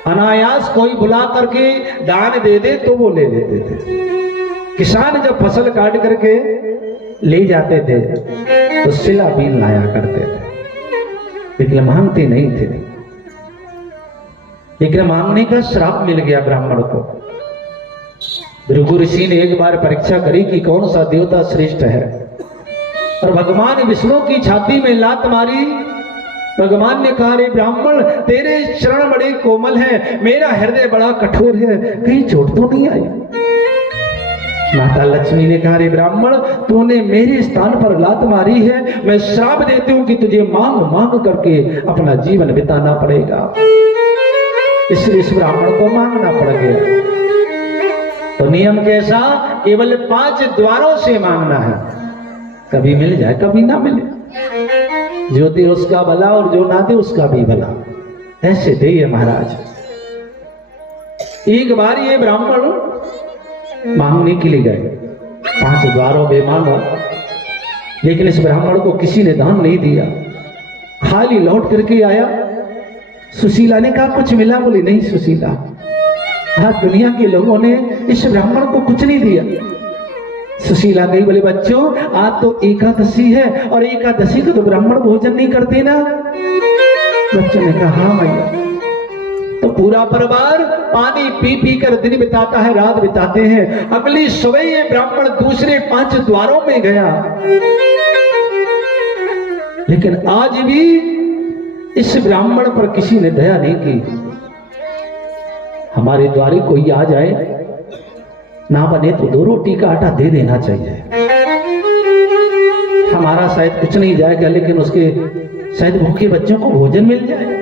अनायास कोई बुला करके दान दे दे तो वो ले लेते थे। किसान जब फसल काट करके ले जाते थे तो सिला बीन लाया करते थे, लेकिन मांगते नहीं थे। लेकिन मांगने का श्राप मिल गया ब्राह्मण को। भृगु ऋषि ने एक बार परीक्षा करी कि कौन सा देवता श्रेष्ठ है। और भगवान विष्णु की छाती में लात मारी। भगवान ने कहा, रे ब्राह्मण, तेरे चरण बड़े कोमल हैं, मेरा हृदय बड़ा कठोर है, कहीं चोट तो नहीं आई? माता लक्ष्मी ने कहा, रे ब्राह्मण, तूने मेरे स्थान पर लात मारी है, मैं श्राप देती हूं कि तुझे मांग मांग करके अपना जीवन बिताना पड़ेगा। इसलिए इस ब्राह्मण को मांगना पड़ गया। तो नियम कैसा? केवल 5 द्वारों से मांगना है, कभी मिल जाए कभी ना मिले, जो दे उसका भला और जो ना दे उसका भी भला, ऐसे दे ये महाराज। एक बार ये ब्राह्मण मांगने के लिए गए, 5 द्वारों में मांगा, लेकिन इस ब्राह्मण को किसी ने दान नहीं दिया, खाली लौट करके आया। सुशीला ने कहा, कुछ मिला? बोली, नहीं सुशीला, आज दुनिया के लोगों ने इस ब्राह्मण को कुछ नहीं दिया। सुशीला गई, बोले, बच्चों, आज तो एकादशी है और एकादशी को तो ब्राह्मण भोजन नहीं करते ना? बच्चों ने कहा, हाँ मैया। तो पूरा परिवार पानी पी पी कर दिन बिताता है, रात बिताते हैं। अगली सुबह ये ब्राह्मण दूसरे 5 द्वारों में गया, लेकिन आज भी इस ब्राह्मण पर किसी ने दया नहीं की। हमारे द्वारे कोई आ जाए, ना बने तो 2 रोटी का आटा दे देना चाहिए। हमारा शायद कुछ नहीं जाएगा, लेकिन उसके शायद भूखे बच्चों को भोजन मिल जाए।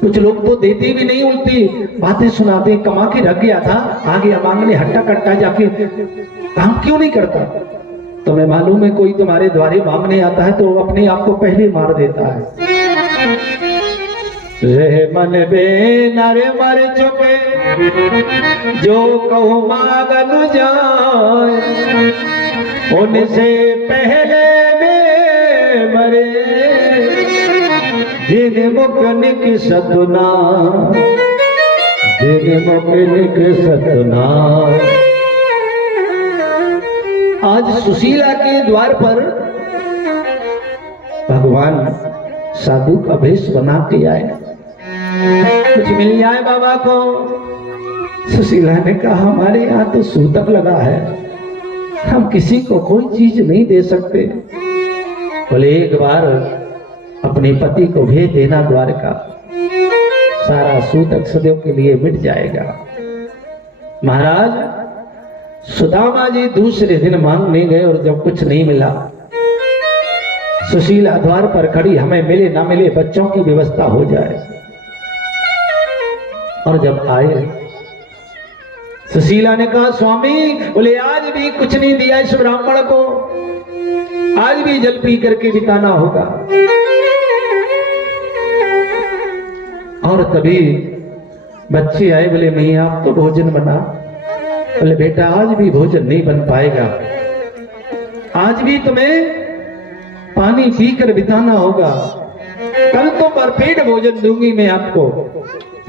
कुछ लोग तो देते भी नहीं, उल्टी बातें सुनाते, कमा के रख गया था, आगे मांगने हट्टा कट्टा जाके काम क्यों नहीं करता? तुम्हें मालूम है, कोई तुम्हारे द्वारे मांगने आता है तो अपने आप को पहले मार देता है। रे मन बे नरे मर चुके, जो कहो मांगन जाए, उनसे पहले में मरे, जिन मुख निक सतना, जिन मुख निक सतना। आज सुशीला के द्वार पर भगवान साधु का भेष बना के आए, कुछ मिल जाए बाबा को। सुशीला ने कहा, हमारे यहाँ तो सूतक लगा है, हम किसी को कोई चीज नहीं दे सकते। बोले, एक बार अपने पति को भेज देना द्वारका, सारा सूतक सदैव के लिए मिट जाएगा। महाराज सुदामा जी दूसरे दिन मांगने गए और जब कुछ नहीं मिला, सुशीला द्वार पर खड़ी, हमें मिले ना मिले बच्चों की व्यवस्था हो जाए। और जब आए, सुशीला ने कहा, स्वामी, बोले, आज भी कुछ नहीं दिया इस ब्राह्मण को, आज भी जल पी करके बिताना होगा। और तभी बच्चे आए, बोले, मैया आप तो भोजन बना। बोले, बेटा आज भी भोजन नहीं बन पाएगा, आज भी तुम्हें पानी पीकर बिताना होगा, कल तो भरपेट भोजन दूंगी मैं आपको।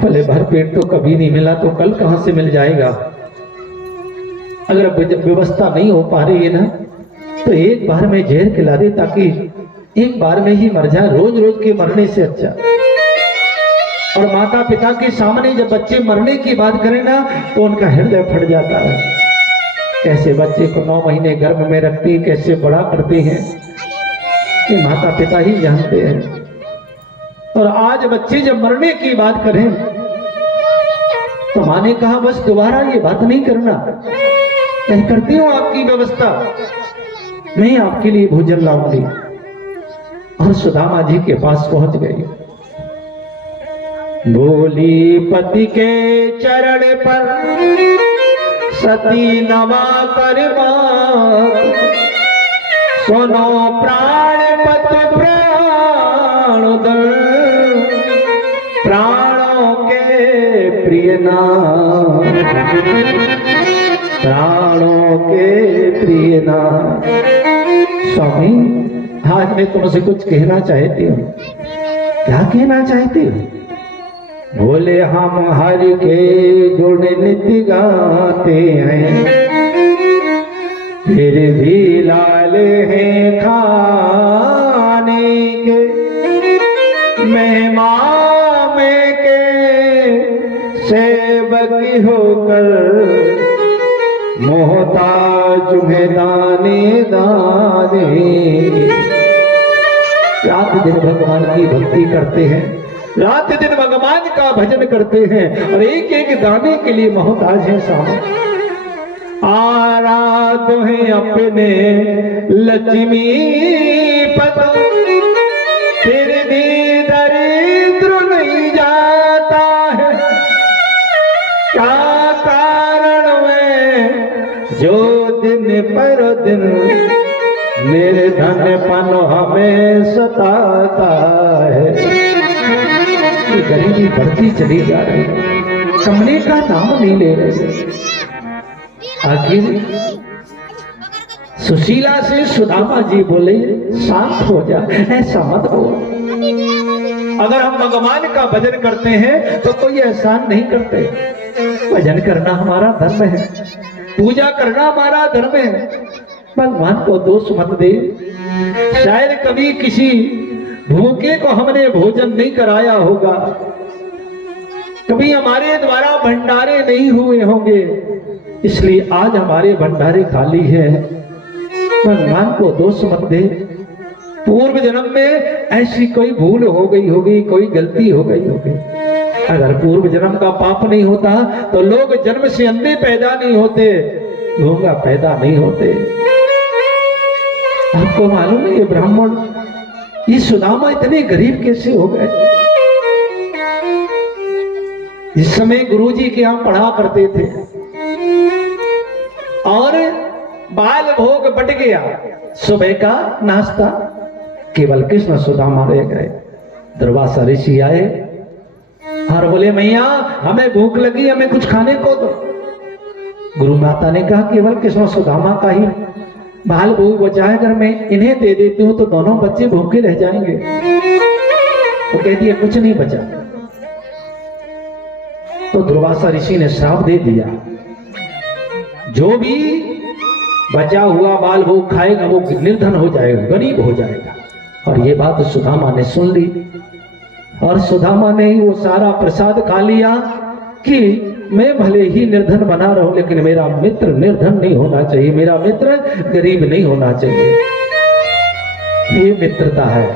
बोले, भरपेट तो कभी नहीं मिला, तो कल कहां से मिल जाएगा? अगर व्यवस्था नहीं हो पा रही है ना, तो एक बार में जहर खिला दे, ताकि एक बार में ही मर जाए, रोज रोज के मरने से अच्छा। और माता पिता के सामने जब बच्चे मरने की बात करें ना, तो उनका हृदय फट जाता है। कैसे बच्चे को 9 महीने गर्भ में रखते हैं, कैसे बड़ा करते हैं, ये माता पिता ही जानते हैं। और आज बच्चे जब मरने की बात करें, तो माँ ने कहा, बस दोबारा ये बात नहीं करना, मैं करती हूँ आपकी व्यवस्था, मैं आपके लिए भोजन लाऊंगी। और सुदामा जी के पास पहुंच गई, बोली, पति के चरण पर सती नवा कर बात, सुनो प्राण पत प्राण दर, प्राणों के प्रिय नाम, प्राणों के प्रिय नाम। स्वामी, आज मैं तुमसे कुछ कहना चाहती हूँ। क्या कहना चाहती हूँ? बोले, हम हरि के गुण नित्य गाते हैं, फिर भी लाल हैं खाने के, मेहमान के सेवक होकर मोहताज तुम्हें दाने दाने। रात दिन भगवान की भक्ति करते हैं, रात दिन भगवान का भजन करते हैं और एक एक दाने के लिए मोहताज है साहब। आराध है अपने लक्ष्मी पद, फिर भी दरिद्र नहीं जाता है। क्या कारण में जो दिन पर दिन मेरे धन पन हमें सताता है। ये गरीबी बढ़ती चली जा रही है, कमने का नाम नहीं ले रहे। आखिर सुशीला से सुदामा जी बोले शांत हो जा, ऐसा मत बोल। अगर हम भगवान का भजन करते हैं तो कोई एहसान नहीं करते। भजन करना हमारा धर्म है, पूजा करना हमारा धर्म है। भगवान को दोष मत दे। शायद कभी किसी भूखे को हमने भोजन नहीं कराया होगा, कभी हमारे द्वारा भंडारे नहीं हुए होंगे, इसलिए आज हमारे भंडारे खाली है। भगवान को दोष मत दे। पूर्व जन्म में ऐसी कोई भूल हो गई होगी, कोई गलती हो गई होगी। अगर पूर्व जन्म का पाप नहीं होता तो लोग जन्म से अंधे पैदा नहीं होते, गूंगा पैदा नहीं होते। आपको मालूम है ये ब्राह्मण, ये सुदामा इतने गरीब कैसे हो गए? इस समय गुरुजी के यहाँ पढ़ा करते थे और बाल भोग बट गया, सुबह का नाश्ता केवल कृष्ण सुदामा रह गए। दुर्वासा ऋषि आए और बोले मैया हमें भूख लगी, हमें कुछ खाने को दो। गुरु माता ने कहा केवल कृष्ण सुदामा का ही बाल भोग बचा है, अगर मैं इन्हें दे देती हूं तो दोनों बच्चे भूखे रह जाएंगे। वो कह दिया कुछ नहीं बचा। तो दुर्वासा ऋषि ने श्राप दे दिया, जो भी बचा हुआ बाल भोग खाएगा वो निर्धन हो जाएगा, गरीब हो जाएगा। और ये बात सुदामा ने सुन ली और सुदामा ने वो सारा प्रसाद खा लिया कि मैं भले ही निर्धन बना रहा हूं लेकिन मेरा मित्र निर्धन नहीं होना चाहिए, मेरा मित्र गरीब नहीं होना चाहिए। ये मित्रता है,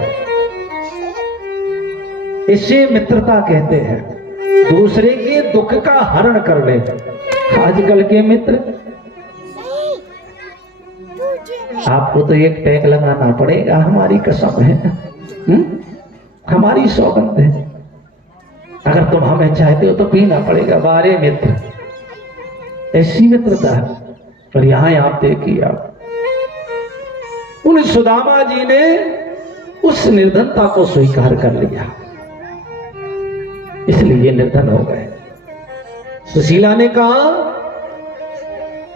इसे मित्रता कहते हैं। दूसरे के दुख का हरण कर ले। आजकल के मित्र, आपको तो एक टैग लगाना पड़ेगा, हमारी कसम है, हमारी सौगंध है, अगर तुम हमें चाहते हो तो पीना पड़ेगा। बारे मित्र, ऐसी मित्रता है। और यहां आप देखिए, आप उन सुदामा जी ने उस निर्धनता को स्वीकार कर लिया, इसलिए निर्धन हो गए। सुशीला ने कहा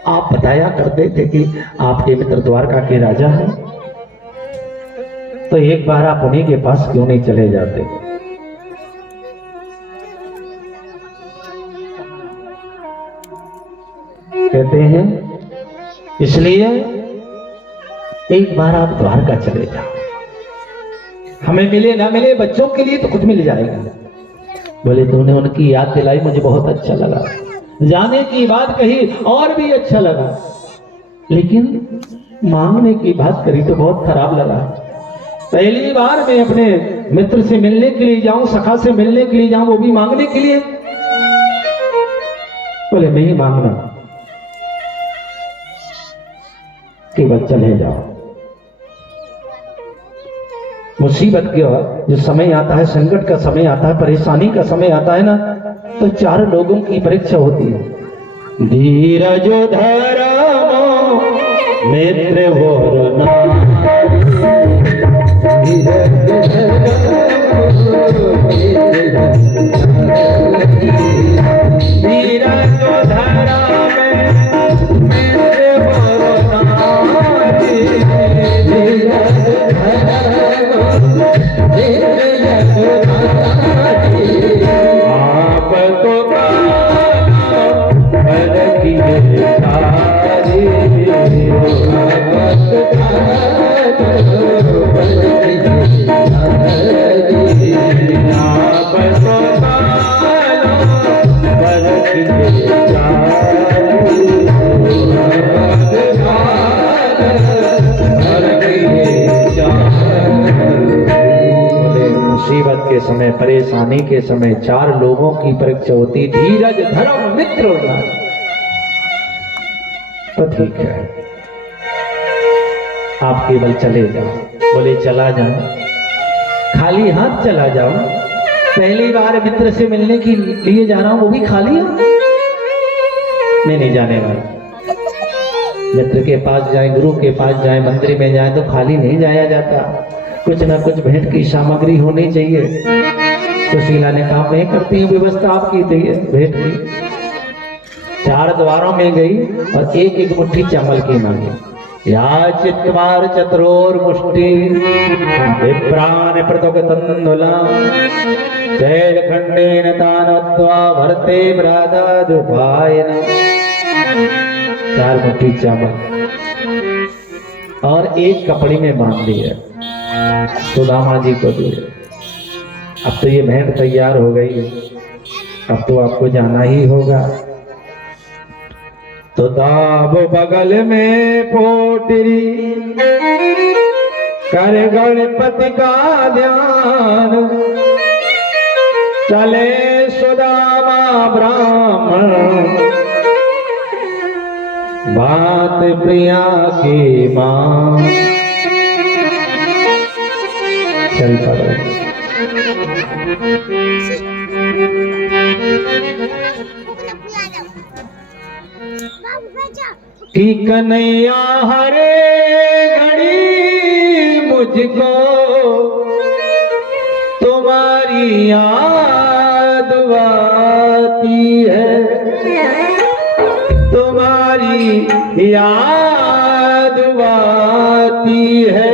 आप बताया करते थे कि आपके मित्र द्वारका के राजा हैं, तो एक बार आप उन्हीं के पास क्यों नहीं चले जाते? कहते हैं इसलिए एक बार आप द्वारका चले जाओ, हमें मिले ना मिले बच्चों के लिए तो कुछ मिल जाएगा। बोले तूने उनकी याद दिलाई, मुझे बहुत अच्छा लगा, जाने की बात कही और भी अच्छा लगा, लेकिन मांगने की बात करी तो बहुत खराब लगा। पहली बार मैं अपने मित्र से मिलने के लिए जाऊं, सखा से मिलने के लिए जाऊं, वो भी मांगने के लिए। बोले नहीं मांगना, केवल चले जाओ। मुसीबत का जो समय आता है, संकट का समय आता है, परेशानी का समय आता है ना, तो चार लोगों की परीक्षा होती है। धीरज धर्मो मित्र वरना, धीरज बोले मुसीबत के समय, परेशानी के समय 4 लोगों की परीक्षा होती, धीरज, धर्म, मित्र और नारी। तो ठीक है, आप केवल चले जाओ। बोले चला जाओ, खाली हाथ चला जाओ, पहली बार मित्र से मिलने के लिए जा रहा हूं, वो भी खाली हाथ। मैं नहीं जाने वाला। मित्र के पास जाए, गुरु के पास जाए, मंदिर में जाए तो खाली नहीं जाया जाता, कुछ ना कुछ भेंट की सामग्री होनी चाहिए। सुशीला ने कहा मैं करती हूँ व्यवस्था, आपकी भेंट की। 4 द्वारों में गई और एक एक मुट्ठी चावल की मांगी। या चित्तवार चतुरोर मुष्टि विप्राण प्रतुक तंदुला जैल खंडेन तानत्वा भरते ब्रादा दुपायन। 4 मुट्ठी चावल और एक कपड़ी में बांध दिए, सुदामा जी को दिए। अब तो ये भेंट तैयार हो गई, अब तो आपको जाना ही होगा। तो दाब बगल में पोटरी कर गणपति का ध्यान, चले सुदामा ब्राह्मण बात प्रिया की मां। चल पड़े कि कन्हैया हरे घड़ी मुझको तुम्हारी याद आती है, तुम्हारी याद आती है।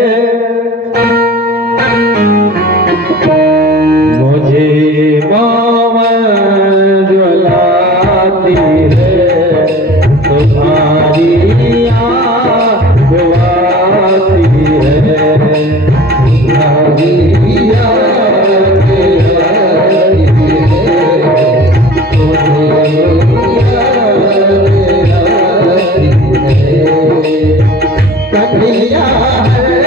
मुझे मोमन जलाती है, तुम्हारी याद आती है, तुम्हारी याद आती है, कन्हैया है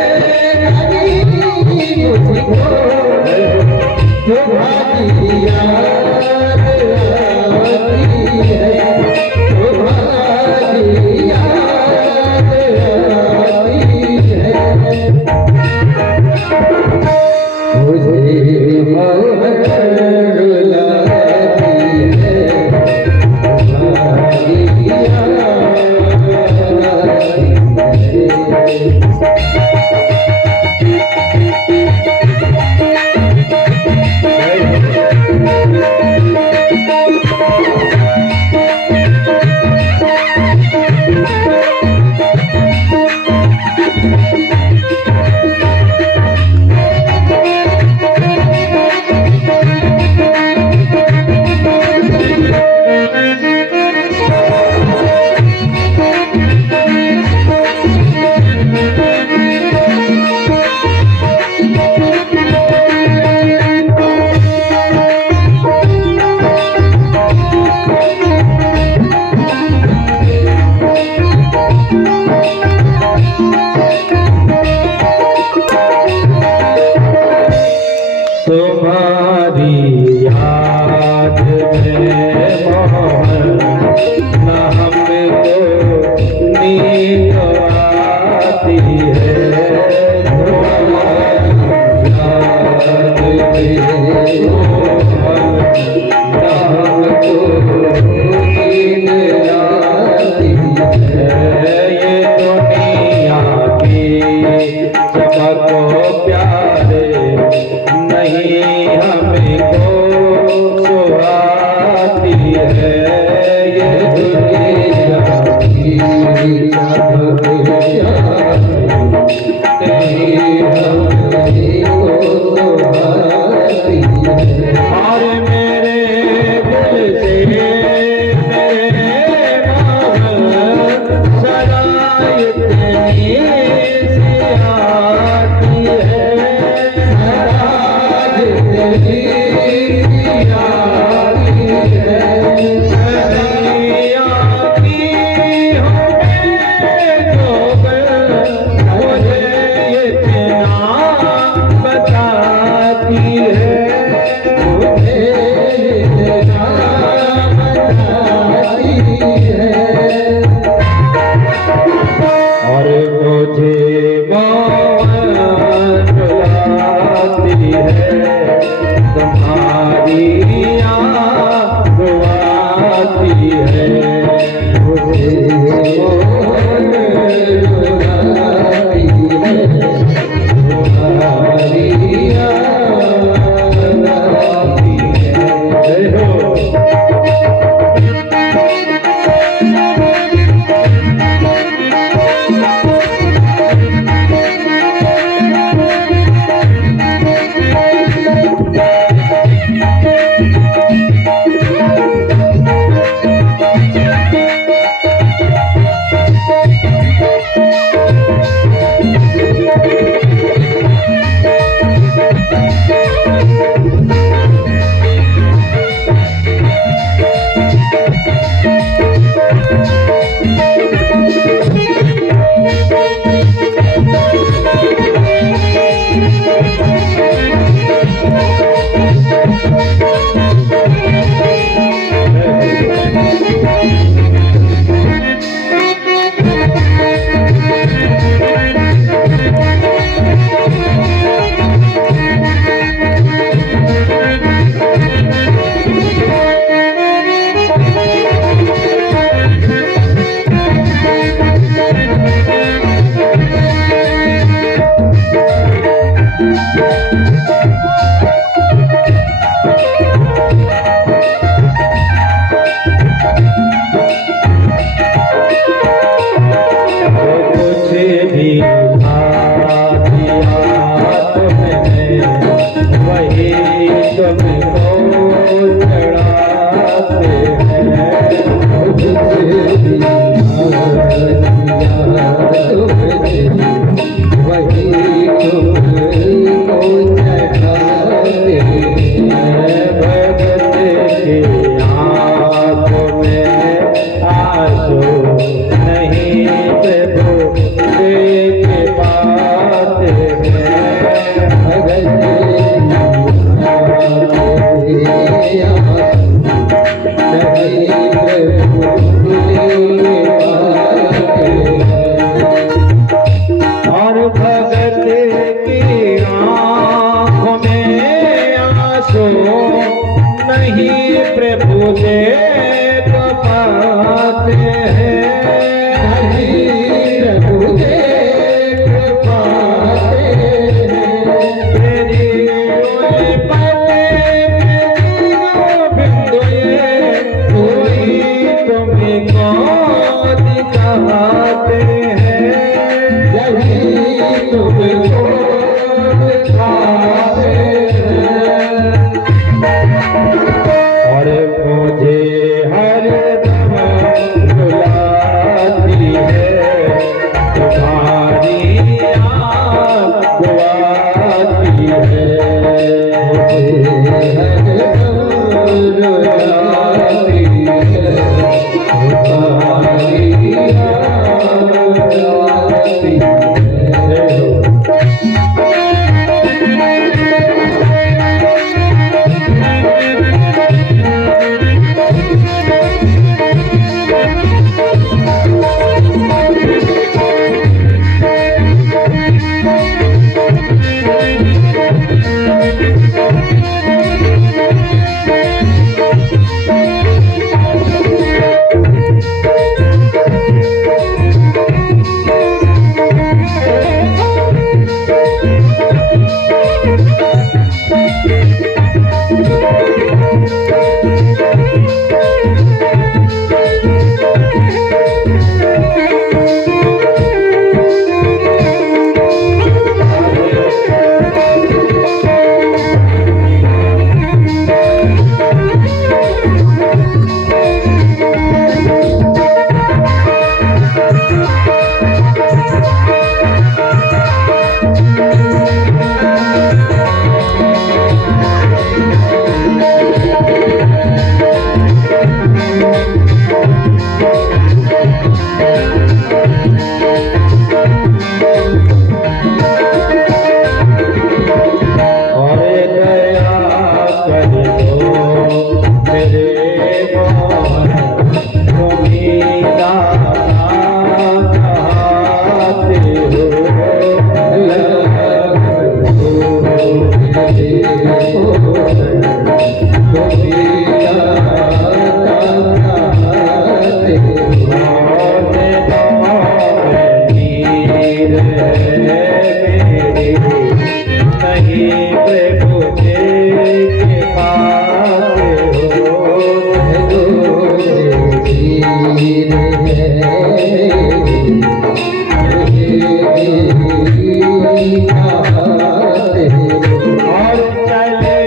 और चले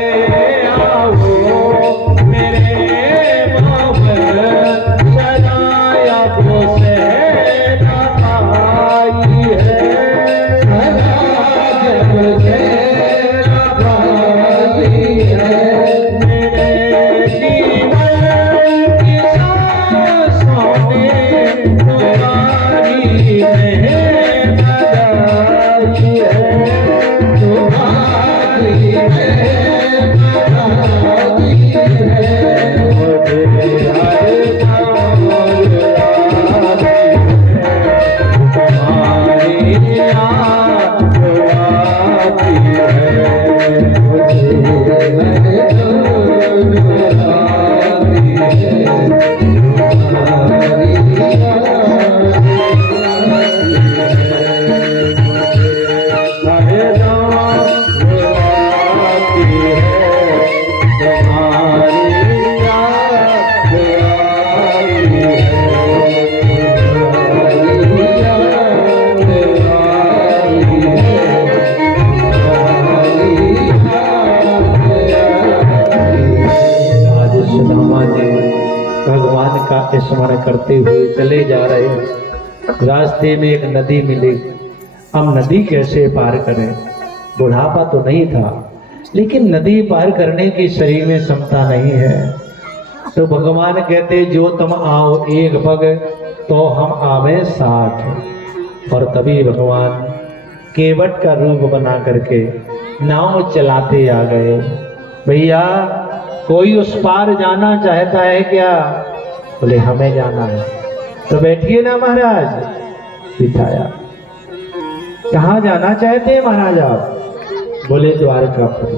आओ मेरे स्मरण करते हुए चले जा रहे हैं। रास्ते में एक नदी मिली। हम नदी कैसे पार करें? बुढ़ापा तो नहीं था, लेकिन नदी पार करने की शरीर में क्षमता नहीं है। तो भगवान कहते जो तुम आओ एक पग तो हम आवे 60। और तभी भगवान केवट का रूप बना करके नाव चलाते आ गए। भैया कोई उस पार जाना चाहता है क्या? बोले हमें जाना है। तो बैठिए ना महाराज। बिठाया। कहाँ जाना चाहते हैं महाराज आप? बोले द्वारकापुरी।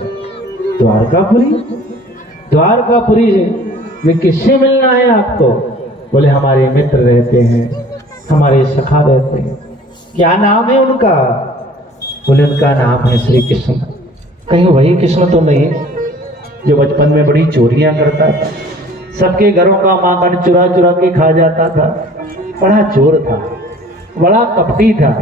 द्वारकापुरी? द्वारकापुरी में किससे मिलना है आपको? बोले हमारे मित्र रहते हैं, हमारे सखा रहते हैं। क्या नाम है उनका? बोले उनका नाम है श्री कृष्ण। कहीं वही कृष्ण तो नहीं जो बचपन में बड़ी चोरियां करता था, सबके घरों का माखन चुरा चुरा के खा जाता था, बड़ा चोर था, बड़ा कपटी था।